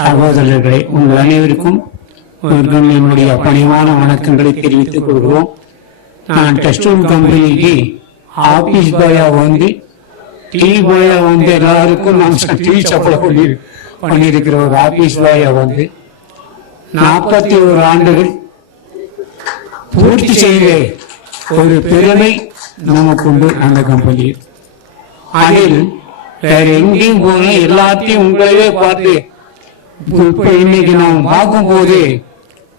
சகோதரர்களே, உங்கள் அனைவருக்கும் என்னுடைய பணிவான வணக்கங்களை தெரிவித்துக் கொள்கிறோம். நான் டெக்ஸ்டைல் கம்பெனிக்கு ஆபீஸ் பாயா வந்து டீ பாயா வந்து எல்லாருக்கும் நான் டீ சப்ளை பண்ணியிருக்கிற ஒரு ஆபீஸ் பாயா வந்து 41 ஆண்டுகள் பூர்த்தி செய்த ஒரு பெருமை நமக்கு உண்டு அந்த கம்பெனியில். அதில் வேற எங்கேயும் போன எல்லாத்தையும் உங்களையே பார்த்து இப்ப இன்னைக்கு நாம் பார்க்கும் போது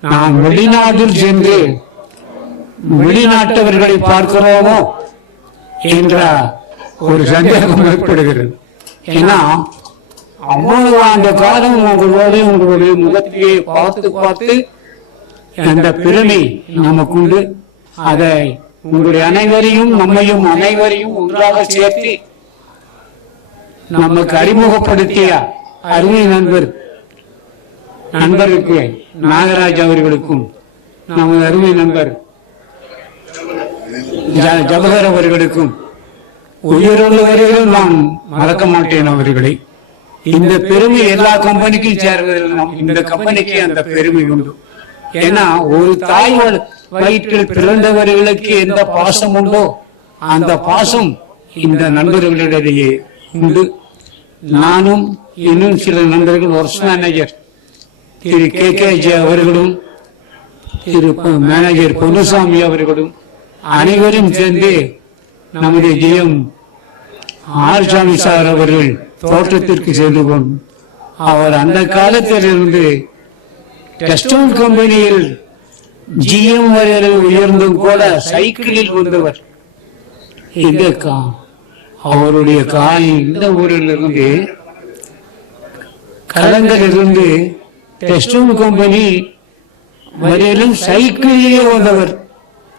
நாம் வெளிநாட்டில் சென்று வெளிநாட்டவர்களை பார்க்கிறோமோ என்ற ஒரு சந்தேகம் ஏற்படுகிறது. ஏன்னா அவ்வளவு அந்த காலம் உங்களுடைய முகத்தையே பார்த்து அந்த பெருமை நமக்குண்டு. அதை உங்களுடைய அனைவரையும் நம்மையும் அனைவரையும் ஒன்றாக சேர்த்து நமக்கு அறிமுகப்படுத்திய அருமை நண்பருக்கு நாகராஜ் அவர்களுக்கும் நமது அருமை நண்பர் ஜவஹர் அவர்களுக்கும் உயிருள்ளவரையும் நான் மறக்க மாட்டேன் அவர்களை. இந்த பெருமை எல்லா கம்பெனிக்கும் சேர்வதில் இந்த கம்பெனிக்கு அந்த பெருமை உண்டு. ஏன்னா ஒரு தாய் வயிற்றில் பிறந்தவர்களுக்கு எந்த பாசம் உண்டோ அந்த பாசம் இந்த நண்பர்களிடையே உண்டு. நானும் இன்னும் சில நண்பர்கள் ஒர்க்ஸ் மேனேஜர் திரு கே அவர்களும் திரு மேனேஜர் பொன்னுசாமி அவர்களும் அனைவரும் சேர்ந்து நமது GM ஆர்சாமி சார் அவர்கள் தோட்டத்திற்கு சென்று கொண்டு அவர் அந்த காலத்திலிருந்து டெக்ஸ்டைல் கம்பெனியில் GM வரையில் உயர்ந்தும் கூட சைக்கிளில் வந்தவர். அவருடைய இந்த ஊரிலிருந்து கலங்களிலிருந்து டெக்ஸ்டைல் கம்பெனி வரையிலும் சைக்கிளிலே வந்தவர்.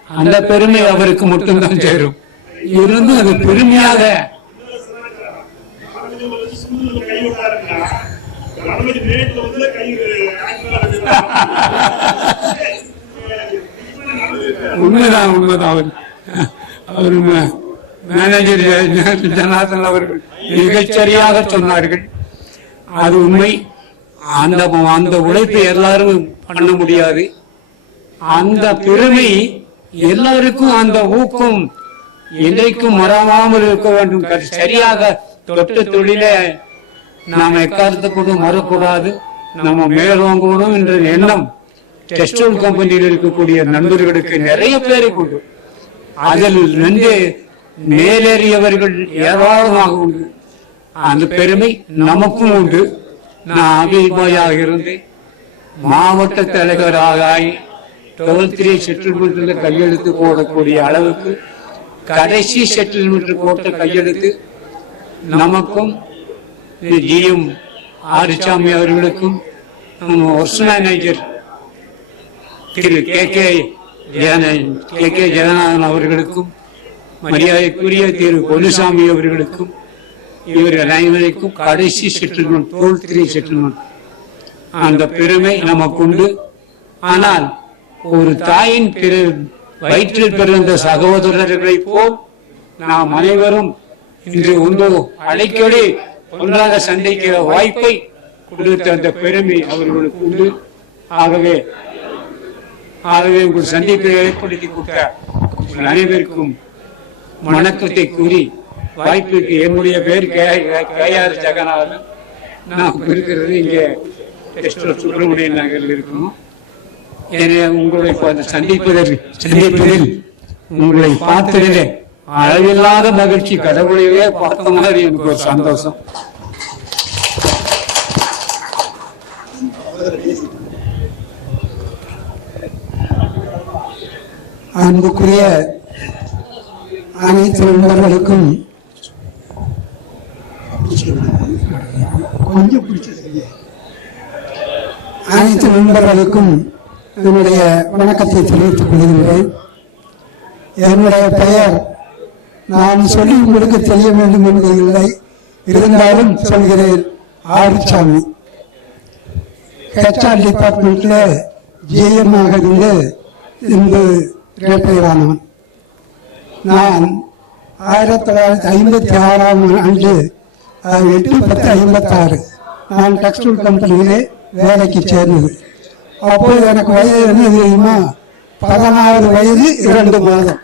அந்த பெருமை அவருக்கு மட்டும்தான் சேரும். இருந்து அது பெருமையாக உண்மைதான். அவர் மேனேஜர் ஜனார்தன் அவர்கள் மிகச்சரியாக சொன்னார்கள். அது உண்மை. அந்த உழைப்பை எல்லாரும் பண்ண முடியாது. அந்த பெருமை எல்லாருக்கும் அந்த ஊக்கம் என்றைக்கும் மறவாமல் இருக்க வேண்டும். சரியாக தொட்ட தொழிலை நாம் எக்காலத்தை கொண்டு மறக்கூடாது. நம்ம மேலோங்கணும் என்ற எண்ணம் டெக்ஸ்டைல் கம்பெனியில் இருக்கக்கூடிய நண்பர்களுக்கு நிறைய பேரை கொண்டு அதில் நின்று மேலேறியவர்கள் ஏராளமாக உண்டு. அந்த பெருமை நமக்கும் உண்டு. நான் அபிமானியாக இருந்து மாவட்ட தலைவராக 12 செட்டில்மெண்ட்ல கையெழுத்து போடக்கூடிய அளவுக்கு கடைசி செட்டில்மெண்ட் போட்ட கையெழுத்து நமக்கும் ஜிஎம் ஆரிசாமி அவர்களுக்கும் ஒர்ஸ் மேனேஜர் திரு கே ஜெகநாதன் அவர்களுக்கும் மரியாதைக்குரிய திரு பொன்னுசாமி அவர்களுக்கும் இவர்கள் அனைவருக்கும் கடைசி செட்டில்மெண்ட் 12 செட்டில்மெண்ட் அந்த பெருமை நமக்கு உண்டு. ஆனால் ஒரு தாயின் வயிற்றில் பிறந்த சகோதரர்களை போல் நாம் அனைவரும் இன்று ஒன்று அடிக்கடி ஒன்றாக சந்திக்கிற வாய்ப்பை கொடுத்த அந்த பெருமை அவர்களுக்கு உண்டு. ஆகவே உங்கள் சந்திப்பை ஏற்படுத்தி கொடுத்த உங்கள் அனைவருக்கும் வணக்கத்தை கூறி வாய்ப்புக்கு என்னுடைய பேர் கேஆர் ஜெகநாதன். நாம் இருக்கிறது இங்கே சுப்பிரமணிய நகரில் இருக்கணும். எனவே உங்களை சந்திப்பதில் உங்களை பார்த்ததிலே அளவில்லாத மகிழ்ச்சி, கடவுளையே பார்த்த மாதிரி எனக்கு ஒரு சந்தோஷம். அன்புக்குரிய அனைத்து நண்பர்களுக்கும் கொஞ்சம் பிடிச்சது அனைத்து நண்பர்களுக்கும் என்னுடைய வணக்கத்தை தெரிவித்துக் கொள்கிறேன். என்னுடைய பெயர் நான் சொல்லி உங்களுக்கு தெரிய வேண்டும் என்பது இல்லை, இருந்தாலும் சொல்கிறேன். ஆரிசாமி HR டிபார்ட்மெண்ட்ல GM ஆக இருந்து இன்று ரிட்டையரானவன். நான் 1956ஆம் ஆண்டு 8/10/56 நான் டெக்ஸ்டைல் கம்பெனியிலே வேலைக்கு சேர்ந்தது. அப்போது எனக்கு வயது என்ன தெரியுமா? 16 வயது 2 மாதம்.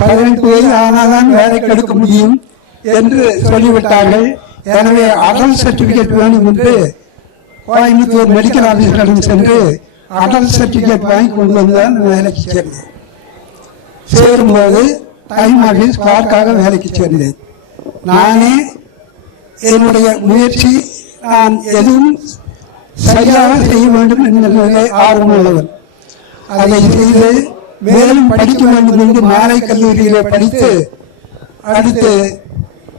18 வயது ஆனாதான் வேலைக்கு எடுக்க முடியும் என்று சொல்லிவிட்டார்கள். எனவே அடல் சர்டிபிகேட் வேணும் என்று கோயம்புத்தூர் மெடிக்கல் ஆபீசரிடம் சென்று அடல் சர்டிபிகேட் வாங்கி கொண்டு வந்தான் வேலைக்கு சேர்ந்தேன். சேரும்போது டைம் ஆபீஸ் கிளார்க்காக வேலைக்கு சேர்ந்தேன். நானே என்னுடைய முயற்சி, நான் எதுவும் சரியாக செய்ய வேண்டும் என்பதிலே ஆர்வம் உள்ளவர். அதை செய்து மேலும் படிக்க வேண்டும் என்று மாலை கல்லூரியிலே படித்து அடுத்து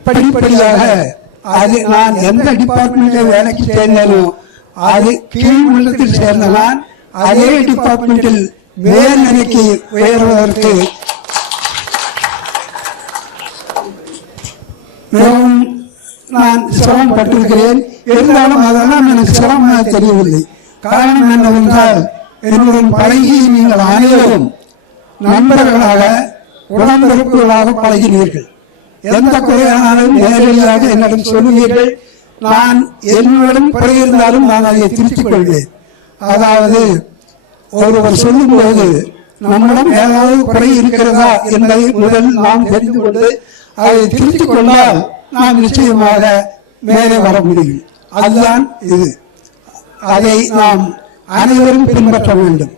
படிப்படியாக அது நான் எந்த டிபார்ட்மெண்ட்டில் வேலைக்கு சேர்ந்தேனோ அது கீழ்மட்டத்தில் சேர்ந்த நான் அதே டிபார்ட்மெண்டில் மேல்நிலைக்கு உயர்வதற்கு மிகவும் நான் சிரமப்பட்டிருக்கிறேன். இருந்தாலும் அதெல்லாம் எனக்கு சிரமமாக தெரியவில்லை. காரணம் என்னவென்றால் என்னுடன் பழகி நீங்கள் அனைவரும் நண்பர்களாக உடன்பிறப்புகளாக பழகினீர்கள். எந்த குறையானாலும் நேரடியாக என்னிடம் சொல்லுவீர்கள். நான் என்னுடன் குறை இருந்தாலும் நான் அதை திருத்திக் கொள்வேன். அதாவது ஒருவர் சொல்லும் போது நம்மிடம் ஏதாவது குறை இருக்கிறதா என்பதை முதல் நாம் தெரிந்து கொண்டு அதை திருத்திக் கொண்டால் நாம் நிச்சயமாக மேலே வர முடியும். அதுதான் இது. அதை நாம் அனைவரும் பின்பற்ற வேண்டும்.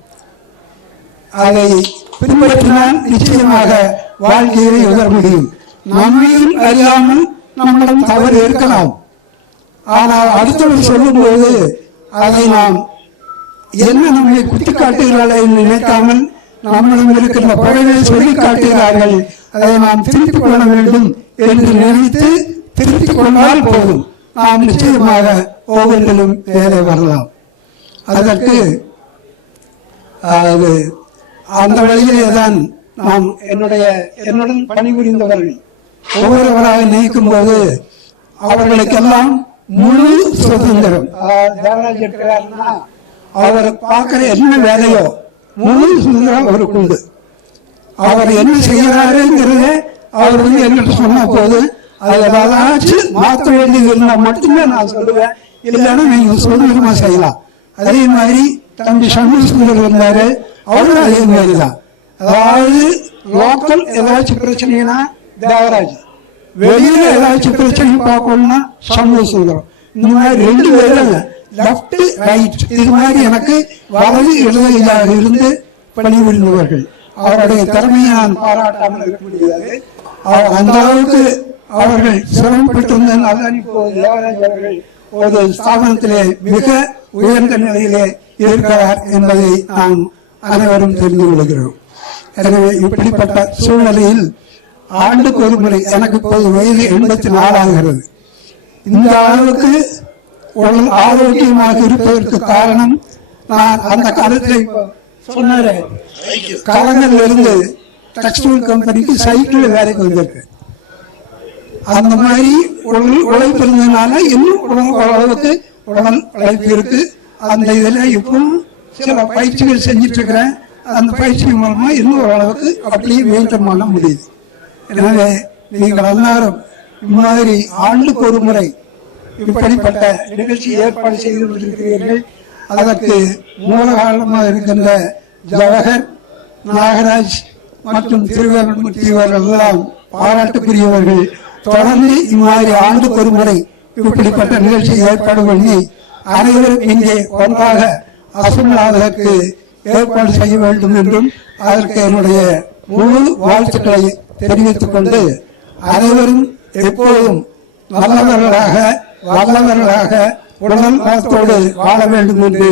அதை பின்பற்றினால் நிச்சயமாக வாழ்க்கையை உயர முடியும். நம்மையும் அறியாமல் நம்மிடம் தவறு இருக்கலாம். ஆனால் அடுத்தவர் சொல்லும் போது அதை நாம் என்ன நம்மை குத்தி காட்டுகிறார்கள் என்று நினைக்காமல் நம்மிடம் இருக்கின்ற குறைகளை சொல்லி காட்டுகிறார்கள், அதை நாம் திருத்திக் கொள்ள வேண்டும் என்று நினைத்து திருத்திக் கொண்டால் போதும். நாம் நிச்சயமாக ஒவ்வொன்றிலும் வேலை வரலாம். அதற்கு அந்த வழியிலேதான் நாம் என்னுடன் பணிபுரிந்தவர்கள் ஒவ்வொருவராக நினைக்கும் போது அவர்களுக்கெல்லாம் முழு சுதந்திரம். அவர் பார்க்கிற என்ன வேலையோ முழு சுதந்திரம் அவருக்கு உண்டு. அவர் என்ன செய்கிறாருங்கிறத அவர் என்கிட்ட சொன்ன போது அதை ஏதாச்சும் மாற்ற வேண்டியது இருந்தால் மட்டுமே நான் சொல்லுவேன், இல்லைன்னா நீங்க சுதந்திரமா செய்யலாம். அதே மாதிரி தம்பி சண்முகசுந்தர் இருந்தாரு, அவரும் அதே மாதிரிதான். அதாவது லோக்கல் ஏதாச்சும் பிரச்சனைனா தேவராஜ், வெளியில ஏதாச்சும் பிரச்சனை பார்க்கணும்னா சண்முகசுந்தரம். இந்த மாதிரி 2 பேரும் லெப்ட் ரைட் இது மாதிரி எனக்கு வலது இடதுகையாக இருந்து பணிபுரிந்தவர்கள். அவருடைய திறமையை நான் பாராட்டாமல் இருக்க முடியாது. அவர் அந்த அளவுக்கு அவர்கள் சிரமப்பட்டிருந்தனால் தான் இப்போது தேவராஜ் அவர்கள் ஒரு ஸ்தாபனத்திலே மிக உயர்ந்த நிலையிலே இருக்கிறார் என்பதை நாம் அனைவரும் தெரிந்து கொள்கிறோம். எனவே இப்படிப்பட்ட சூழ்நிலையில் ஆண்டுக்கு ஒரு முறை, எனக்கு இப்போது வயது 84 ஆகிறது. இந்த அளவுக்கு உடல் ஆரோக்கியமாக இருப்பதற்கு காரணம், நான் அந்த காலத்தில் சொன்னாரு, கலங்கல்ல இருந்து டெக்ஸ்டைல் கம்பெனிக்கு சைக்கிள் வேலைக்கு வந்திருக்கு. அந்த மாதிரி உழைப்பு இருந்ததுனால இன்னும் ஓரளவுக்கு உடல் உழைப்பு இருக்கு. அந்த இதில் இப்பவும் சில பயிற்சிகள் செஞ்சுட்டு இருக்கிறேன். அந்த பயிற்சி மூலமா இன்னும் ஓரளவுக்கு அப்படியே மெயின்டைன் பண்ண முடியுது. எனவே நீங்கள் எல்லாரும் இம்மாதிரி ஆண்டுக்கு ஒரு முறை இப்படிப்பட்ட நிகழ்ச்சி ஏற்பாடு செய்து கொண்டிருக்கிறீர்கள். அதற்கு மூல காரணமாக இருக்கின்ற ஜவஹர், நாகராஜ் மற்றும் திருவேங்கடமூர்த்தி இவர்கள் எல்லாம் பாராட்டுக்குரியவர்கள். தொடர்ந்து இம்மாதிரி ஆண்டுக்கு ஒரு முறை இப்படிப்பட்ட நிகழ்ச்சி ஏற்பாடு பண்ணி அனைவரும் இங்கே ஒன்றாக அசம்பிளாவதற்கு ஏற்பாடு செய்ய வேண்டும் என்றும் அதற்கு என்னுடைய முழு வாழ்த்துக்களை தெரிவித்துக் கொண்டு, அனைவரும் எப்போதும் நல்லவர்களாக வல்லவர்களாக உடல் நலத்தோடு வாழ வேண்டும் என்று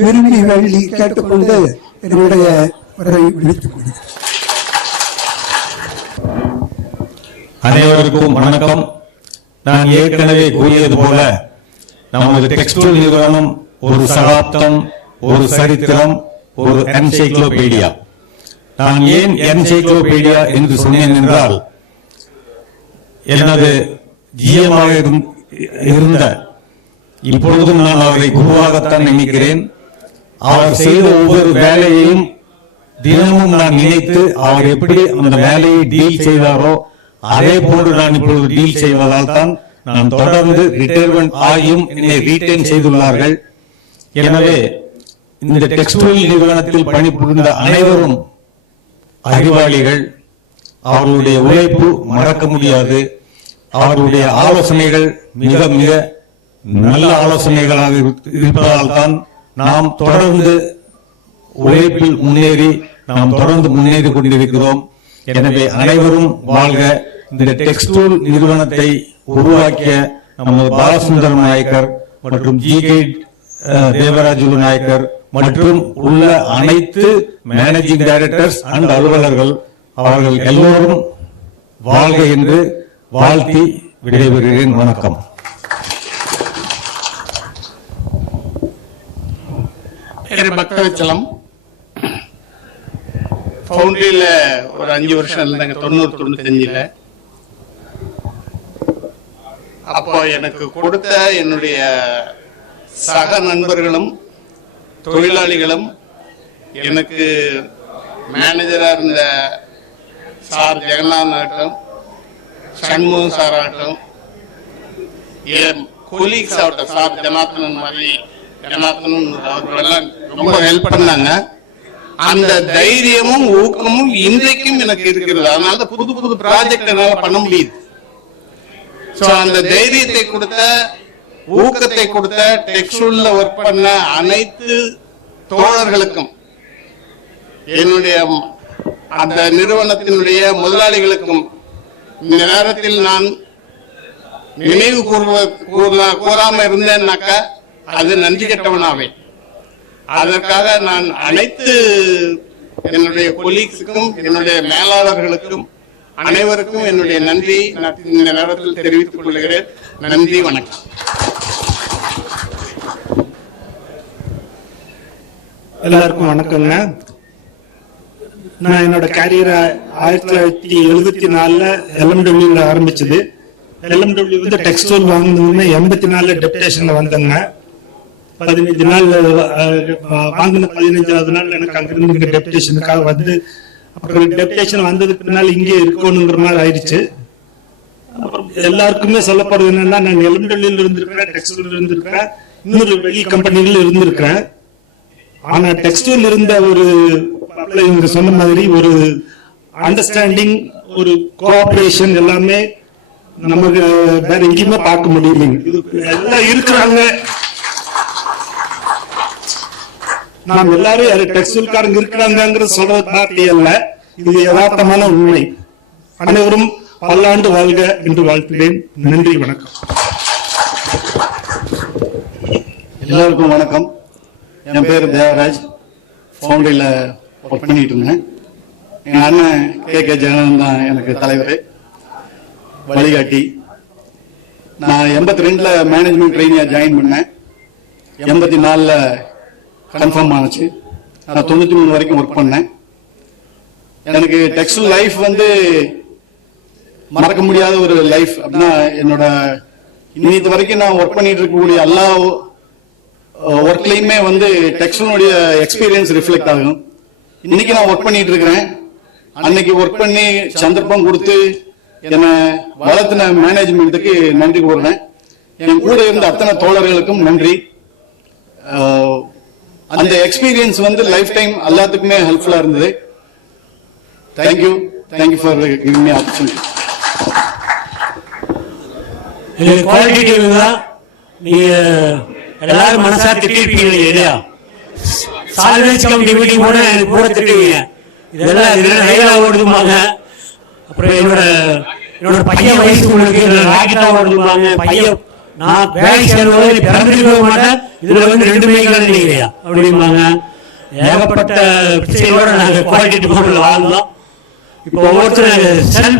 விரும்பி வேண்டி கேட்டுக்கொண்டு என்னுடைய உரையை முடித்துக் கொள்கிறேன். அனைவருக்கும் வணக்கம். நான் ஏற்கனவே கூறியது போல நமது டெக்ஸ்டைல் நிறுவனம் ஒரு சகாப்தம், ஒரு சரித்திரம், ஒரு என்சைக்ளோபீடியா. நான் ஏன் என்சைக்ளோபீடியா என்று சொன்னேன் என்றால், எனது ஜிஎமாக இருந்த இப்பொழுதும் நான் அவரை குருவாகத்தான் நினைக்கிறேன். அவர் செய்த ஒவ்வொரு வேலையையும் தினமும் நான் நினைத்து அவர் எப்படி அந்த வேலையை டீல் செய்தாரோ அதே போன்று நான் இப்பொழுது டீல் செய்வதால் தான் நான் தொடர்ந்து ரிட்டையர்மெண்ட் ஆகியும் என்னை ரீட்டைன் செய்துள்ளார்கள். எனவே இந்த டெக்ஸ்டைல் நிறுவனத்தில் பணிபுரிந்த அனைவரும் அறிவாளிகள். அவர்களுடைய உழைப்பு மறக்க முடியாது. அவர்களுடைய ஆலோசனைகள் மிக மிக நல்ல ஆலோசனைகளாக இருப்பதால் தான் நாம் தொடர்ந்து உழைப்பில் முன்னேறி நாம் தொடர்ந்து முன்னேறி கொண்டிருக்கிறோம். எனவே அனைவரும் வாழ்க. இந்த டெக்ஸ்டைல் நிறுவனத்தை உருவாக்கிய நமது பாலசுந்தரம் நாயக்கர் மற்றும் ஜி.கே. தேவராஜுலு நாயக்கர் மற்றும் உள்ள அனைத்து மேனேஜிங் டைரக்டர்ஸ் அண்ட் அலுவலர்கள் அவர்கள் எல்லோரும் வாழ்க என்று வாழ்த்தி விடைபெறுகிறேன். வணக்கம். பக்தவச்சலம் ஃபவுண்டரியில ஒரு 5 வருஷம் இருந்தாங்க, 90-95. அப்போ எனக்கு கொடுத்த என்னுடைய சக நண்பர்களும் தொழிலாளிகளும், எனக்கு மேனேஜரா இருந்த சார் ஜெகநாதன் ஆகட்டும், சண்முகம் சார் ஆகட்டும், கொலீக்ஸ் ஆகட்டும், சார் ஜனார்த்தனன் மாதிரி ஜனார்த்தனன் அவர்களெல்லாம் ரொம்ப ஹெல்ப் பண்ணாங்க. அந்த தைரியமும் ஊக்கமும் இன்றைக்கும் எனக்கு இருக்கிறது. அதனால புது புது ப்ராஜெக்ட் என்னால பண்ண முடியுது. அந்த தைரியத்தை கொடுத்த, ஊக்கத்தை கொடுத்த, டெக்ஸ்டைல்ல ஒர்க் பண்ண அனைத்து தோழர்களுக்கும், என்னுடைய அந்த நிறுவனத்தினுடைய முதலாளிகளுக்கும் இந்த நேரத்தில் நான் நினைவு கூறாம இருந்தேன்னாக்கா அது நன்றி கெட்டவனாவே. அதற்காக நான் அனைத்து என்னுடைய கொலீக்ஸுக்கும், என்னுடைய மேலாளர்களுக்கும் அனைவருக்கும் என்னுடைய நன்றி இந்த நேரத்தில் தெரிவித்துக் கொள்கிறேன். நன்றி, வணக்கம். எல்லாருக்கும் வணக்கங்க. நான் என்னோட கேரியரை 1974 LMW ஆரம்பிச்சது. LMW வந்து டெக்ஸ்டைல் வாங்கினதுமே 84 டெப்டேஷன்ல வந்தேங்க. 15 நாள் வாங்கின 15வது நாள் எனக்கு அங்கிருந்து டெப்டேஷனுக்காக வந்து, அப்புறம் டெப்டேஷன் வந்ததுக்கு பின்னால் இங்கே இருக்கணுங்கிற மாதிரி ஆயிடுச்சு. அப்புறம் எல்லாருக்குமே சொல்லப்படுறது என்னன்னா, நான் LMW இருந்திருக்கிறேன், டெக்ஸ்டைல் இருந்திருக்கிறேன், இன்னொரு வெளி கம்பெனிகள் இருந்திருக்கிறேன். ஆனா டெக்ஸ்டைல் இருந்த ஒரு இவங்க சொன்ன மாதிரி ஒரு அண்டர்ஸ்டாண்டிங், ஒரு கோஆபரேஷன் எல்லாமே நமக்கு வேற எங்கேயுமே பார்க்க முடியலைங்க. இது எல்லாம் இருக்கிறாங்க. நாம் எல்லாரும் டெக்ஸ்டைல்காரங்க இருக்கிறாங்கிறது சொல்றது பார்ட்டி அல்ல, இது யதார்த்தமான உண்மை. அனைவரும் பல்லாண்டு வாழ்க என்று வாழ்த்துகிறேன். நன்றி, வணக்கம். எல்லாருக்கும் வணக்கம். என் பேர் தேவராஜ். ஃபவுண்டரியில் ஒர்க் பண்ணிட்டு இருந்தேன். எங்கள் அண்ணன் கே ஜெகன் தான் எனக்கு தலைவர், வழிகாட்டி. நான் 82ல் மேனேஜ்மெண்ட் ட்ரெயினியாக ஜாயின் பண்ணேன். 84ல் கன்ஃபார்ம் ஆனிச்சு. நான் 93 வரைக்கும் ஒர்க் பண்ணேன். எனக்கு டெக்ஸ்டைல் லைஃப் வந்து மறக்க முடியாத ஒரு லைஃப். அப்படின்னா என்னோட இன்னைக்கு வரைக்கும் நான் ஒர்க் பண்ணிட்டு இருக்கக்கூடிய எல்லா ஒர்க்லையுமே வந்து டெக்ஸ்டைலுடைய எக்ஸ்பீரியன்ஸ் ரிஃப்ளெக்ட் ஆகும். இன்னைக்கு நான் ஒர்க் பண்ணிட்டு இருக்கிறேன். அன்னைக்கு ஒர்க் பண்ணி சந்தர்ப்பம் கொடுத்து என்னை வளர்த்தின மேனேஜ்மெண்ட்டுக்கு நன்றி கூறுறேன். என் கூட இருந்த அத்தனை தோழர்களுக்கும் நன்றி. அந்த எக்ஸ்பீரியன்ஸ் வந்து லைஃப் டைம் எல்லாத்துக்குமே ஹெல்ப்ஃபுல்லா இருந்தது. Thank you for giving me opportunity. Quality தான் நீங்க எல்லாரும் மனசா திட்டிருப்பீங்க இல்லையா? சால்வேஜ் கமிட்டி மீட்டிங் கூட திட்டுவீங்க. இதெல்லாம் ரயிலா ஓடுதுமாங்க. அப்புறம் என்னோட பையன் வயசு உங்களுக்கு ராக்கெட்டா ஓடுதுமாங்க. பையன் நான் வேலைக்கு சேர்ந்தவங்க பிறந்திருக்கவே மாட்டேன், இதுல வந்து 2 மைகள் இல்லையா அப்படிம்பாங்க. ஏகப்பட்ட பிரச்சனையோட நாங்க குவாலிட்டி டிபார்ட்மெண்ட்ல வாழ்ந்தோம். இப்போ ஒவ்வொருத்தரும்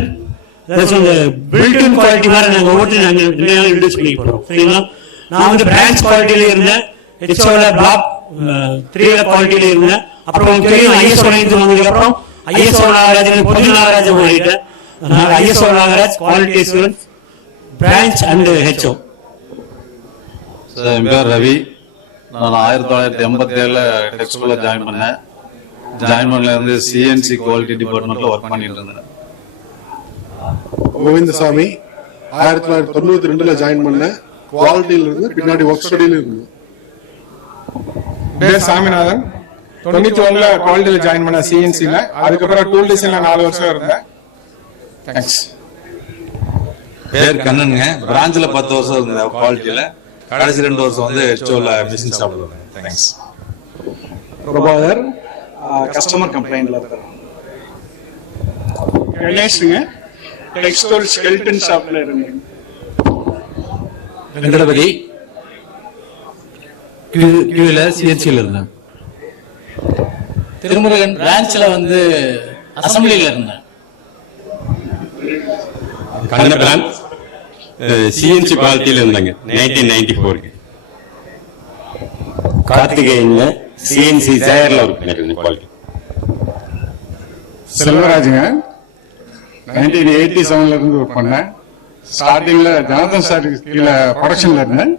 பில்டிங் குவாலிட்டி மாதிரி நாங்கள் ஒவ்வொருத்தரும் நாங்கள் இன்ட்ரடியூஸ் பண்ணி போகிறோம். சரிங்களா? நான் வந்து பிரான்ச் குவாலிட்டியில இருந்தேன், ஹெச்ஓல பிளாக் 3ல குவாலிட்டியில இருந்தேன். அப்புறம் உங்களுக்கு தெரியும் ஐஎஸ்ஓ 9 வந்ததுக்கு அப்புறம் ஐஎஸ்ஓ நாகராஜன் பொது நாகராஜன் மாறிட்டேன். அதனால ISO Nagaraj quality assurance branch and HO. என் பேர் ரவி. நான் 1987ல் டெக்ஸ்டைல்ல ஜாயின் பண்ணேன். ஜாயின் பண்ணல இருந்து சிஎன்சி குவாலிட்டி டிபார்ட்மெண்ட்ல ஒர்க் பண்ணிட்டு இருந்தேன். கோவிந்தசாமி 1992ல் ஜாயின் பண்ணேன். குவாலிட்டியில இருந்து பின்னாடி ஒர்க் ஸ்டடியில இருந்தேன். பேர் சாமிநாதன். 91ல் குவாலிட்டியில ஜாயின் பண்ண சிஎன்சில. அதுக்கப்புறம் டூல் டிசைன்ல 4 வருஷம் இருந்தேன். தேங்க்ஸ். பேர் கண்ணனுங்க. பிரான்ச்ல 10 வருஷம் இருந்தேன் குவாலிட்டியில. கடைசி 2 வருஷம் வந்து ஹெச்ஓல பிசினஸ் சாப்பிடுவேன். தேங்க்ஸ். பிரபாகர், கஸ்டமர் கம்ப்ளைண்ட்ல இருக்கிறேன். கணேஷ்ங்க, டெக்ஸ்டைல் ஸ்கெல்டன் ஷாப்ல இருந்தேன். வெங்கடபதி, கியூல சிஎன்சியில் இருந்தேன். திருமுருகன், பிரான்ச்ல வந்து அசம்பிளில இருந்தேன். கண்ணபிரான், சிஎன்சி குவாலிட்டியில இருந்தாங்க 1994. கார்த்திகேயன், சிஎன்சி ஜெயர்ல ஒர்க் பண்ணிருந்தேன் குவாலிட்டி. செல்வராஜுங்க, 1987ல இருந்து ஒர்க் பண்ணேன். ஸ்டார்டிங்ல ஜனார்தன் சார் கீழே ப்ரொடக்ஷன்ல இருந்தேன்.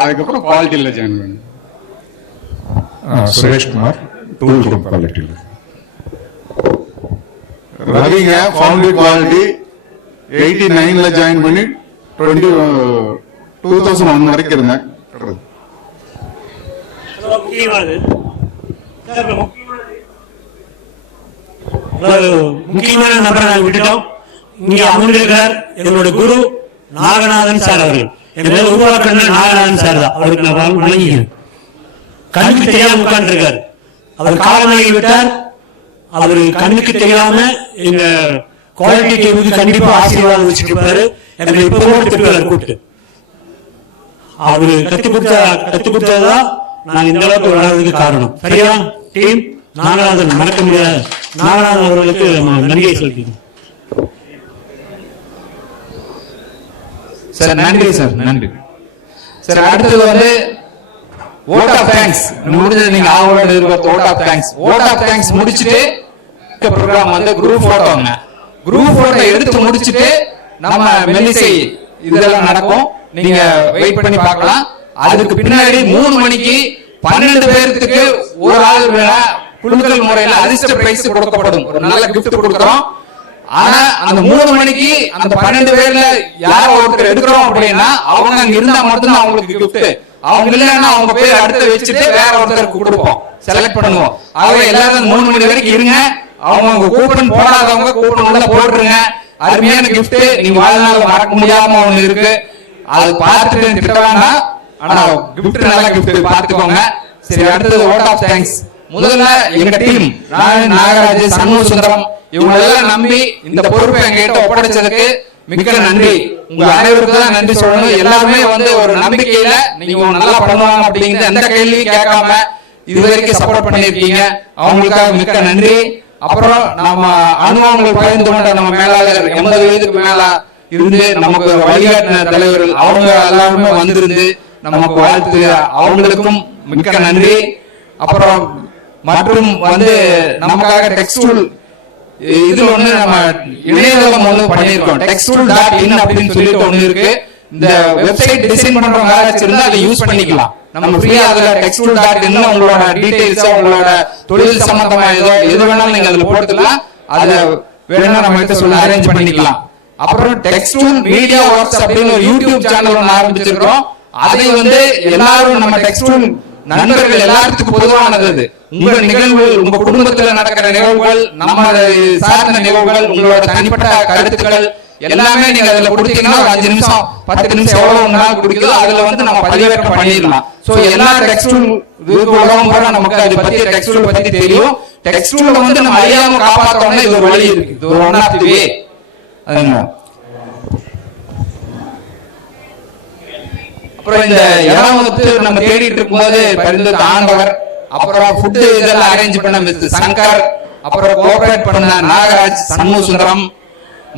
அதுக்கப்புறம் குவாலிட்டியில ஜாயின் பண்ணேன். சுரேஷ்குமார், டூல் ரூம் குவாலிட்டியில். ரவிங்க, ஃபவுண்டரி குவாலிட்டி 89ல ஜாயின் பண்ணி 2001 வரைக்கும் இருந்தேன். முக்கியமான நபரை நாங்கள் விட்டுட்டோம். இங்க அமர்ந்திருக்கிறார் எங்களோட குரு நாகநாதன் சார் அவர்கள். எங்களை உருவாக்குற நாகநாதன் சார் தான். அவருக்கு நான் வணங்குகிறேன். கண்ணுக்கு தெரியாம உட்கார்ந்து இருக்காரு. அவர் காலமாகி விட்டார். அவரு கண்ணுக்கு தெரியாம எங்க குவாலிட்டி டீமுக்கு கண்டிப்பா ஆசீர்வாதம் வச்சுட்டு இருப்பாரு. எங்களை இப்போது திருப்பியாளர் கூப்பிட்டு அவரு கத்து கொடுத்ததான் நான் இந்த அளவுக்கு வளர்றதுக்கு காரணம். சரியா டீம்? நாகநாதன், மறக்க முடியாது. நாகநாதன் அவர்களுக்கு நன்றியை சொல்கிறேன். சார் நன்றி சார், நன்றி சார். அடுத்தது வந்து ஓட் ஆஃப் தேங்க்ஸ் முடிஞ்சது. நீங்க ஆவோட இருக்கிற ode of thanks. Ode of thanks முடிச்சுட்டு ப்ரோக்ராம் வந்து குரூப் போட்டோங்க. குரூப் போட்டோ எடுத்து முடிச்சுட்டு நம்ம மெல்லிசை இதெல்லாம் நடக்கும். நீங்க வெயிட் பண்ணி பார்க்கலாம். அதுக்கு பின்னாடி 3 மணிக்கு 12 பேருக்கு ஒரு ஆள் குழுக்கள் முறையில அதிர்ஷ்ட பிரைஸ் கொடுக்கப்படும். ஒரு நல்ல கிஃப்ட் கொடுக்கிறோம். ஆனா அந்த 3 மணிக்கு அந்த 12 பேர்ல யாரோ ஒருத்தர் எடுக்கிறோம் அப்படின்னா அவங்க அங்க இருந்தா மட்டும்தான் அவங்களுக்கு கிஃப்ட். அவங்க இல்லைன்னா அவங்க பேர் அடுத்து வச்சுட்டு வேற ஒருத்தருக்கு கொடுப்போம், செலக்ட் பண்ணுவோம். ஆகவே எல்லாரும் 3 மணி வரைக்கும் இருங்க. அவங்க கூப்பன் போடாதவங்க கூப்பன் உள்ள போட்டுருங்க. அருமையான கிஃப்ட், நீங்க வாழ்நாள் மறக்க முடியாம ஒண்ணு இருக்கு. அது பார்த்துட்டு திட்ட வேண்டாம். ஆனா கிஃப்ட் நல்ல கிஃப்ட் பார்த்துக்கோங்க. சரி, அடுத்தது ஓட் ஆஃப் தேங்க்ஸ் முதல்ல எங்க டீம் நாகராஜ், சண்முக சுந்தரம் இவங்க எல்லாம் நம்பி இந்த பொறுப்பை எங்கிட்ட ஒப்படைச்சதுக்கு மிக்க நன்றி. உங்க அனைவருக்கும் தான் நன்றி சொல்லணும். எல்லாருமே வந்து ஒரு நம்பிக்கையில நீங்க நல்லா பண்ணுவாங்க அப்படிங்கிற எந்த கேள்வியும் கேட்காம இது வரைக்கும் சப்போர்ட் பண்ணிருக்கீங்க. அவங்களுக்காக மிக்க நன்றி. அப்புறம் நம்ம அனுபவங்கள் பகிர்ந்து கொண்ட நம்ம மேலாளர் 80 வயதுக்கு மேல இருந்து நமக்கு வழிகாட்டின தலைவர்கள் அவங்க எல்லாருமே வந்திருந்து நமக்கு வாழ்த்து, அவங்களுக்கும் மிக்க நன்றி. அப்புறம் மற்றும் வந்து நமக்காக டெக்ஸ்டூல் இதுல ஒண்ணு நம்ம இணையதளம் ஒண்ணு பண்ணிருக்கோம், textool.in அப்படின்னு சொல்லிட்டு ஒண்ணு இருக்கு. இந்த வெப்சைட் டிசைன் பண்றவங்க யாராச்சும் இருந்தா அதை யூஸ் பண்ணிக்கலாம். நம்ம ஃப்ரீயா அதுல textool.in உங்களோட டீடைல்ஸ், உங்களோட தொழில் சம்பந்தமா எது வேணாலும் நீங்க அதுல போட்டுக்கலாம். அத வேணா நம்ம கிட்ட சொல்ல அரேஞ்ச் பண்ணிக்கலாம். அப்புறம் டெக்ஸ்டூல் மீடியா ஒர்க்ஸ் அப்படின்னு ஒரு யூடியூப் சேனல் ஒன்று ஆரம்பிச்சிருக்கோம். அதை வந்து எல்லாரும் நம்ம டெக்ஸ்டூல் நண்பர்கள் எல்லாத்துக்கும் பொதுவானது. அது உங்க நிகழ்வுகள், உங்க குடும்பத்துல நடக்கிற நிகழ்வுகள், நம்ம சார்ந்த நிகழ்வுகள், உங்களோட தனிப்பட்ட கருத்துக்கள் எல்லாமே நீங்க அதுல கொடுத்தீங்கன்னா ஒரு 5 நிமிஷம் 10 நிமிஷம் எவ்வளவு நாள் குடிக்குதோ அதுல வந்து நம்ம பதிவேற்றம் பண்ணிடலாம். சோ எல்லா டெக்ஸ்டூல் உலகம் பூரா நமக்கு அதை பத்தி டெக்ஸ்டூல் பத்தி தெரியும். டெக்ஸ்டூல வந்து நம்ம அறியாம காப்பாற்றோம்னா இது ஒரு வழி இருக்கு, இது ஒரு ஒன் ஆஃப் தி வே. அப்புறம் இந்த இடம் வந்து நம்ம தேடிட்டு இருக்கும்போது பரிந்து ஆண்டவர், அப்புறம் ஃபுட் இதெல்லாம் அரேஞ்ச் பண்ண மிஸ் சங்கர், அப்புறம் கோஆபரேட் பண்ண நாகராஜ், சண்முக சுந்தரம்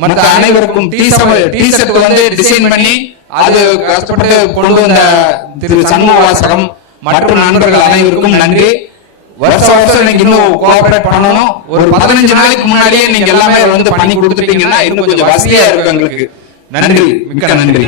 மற்ற அனைவருக்கும் டி-ஷர்ட் வந்து டிசைன் பண்ணி அது கஷ்டப்பட்டு கொண்டு வந்த திரு சண்முக வாசகம் மற்றும் நண்பர்கள் அனைவருக்கும் நன்றி. வருஷம் நீங்க இன்னும் கோஆபரேட் பண்ணணும். ஒரு 15 நாளைக்கு முன்னாடியே நீங்க எல்லாமே வந்து பண்ணி கொடுத்துட்டீங்கன்னா இன்னும் கொஞ்சம் வசதியா இருக்கு எங்களுக்கு. நன்றி, மிக்க நன்றி.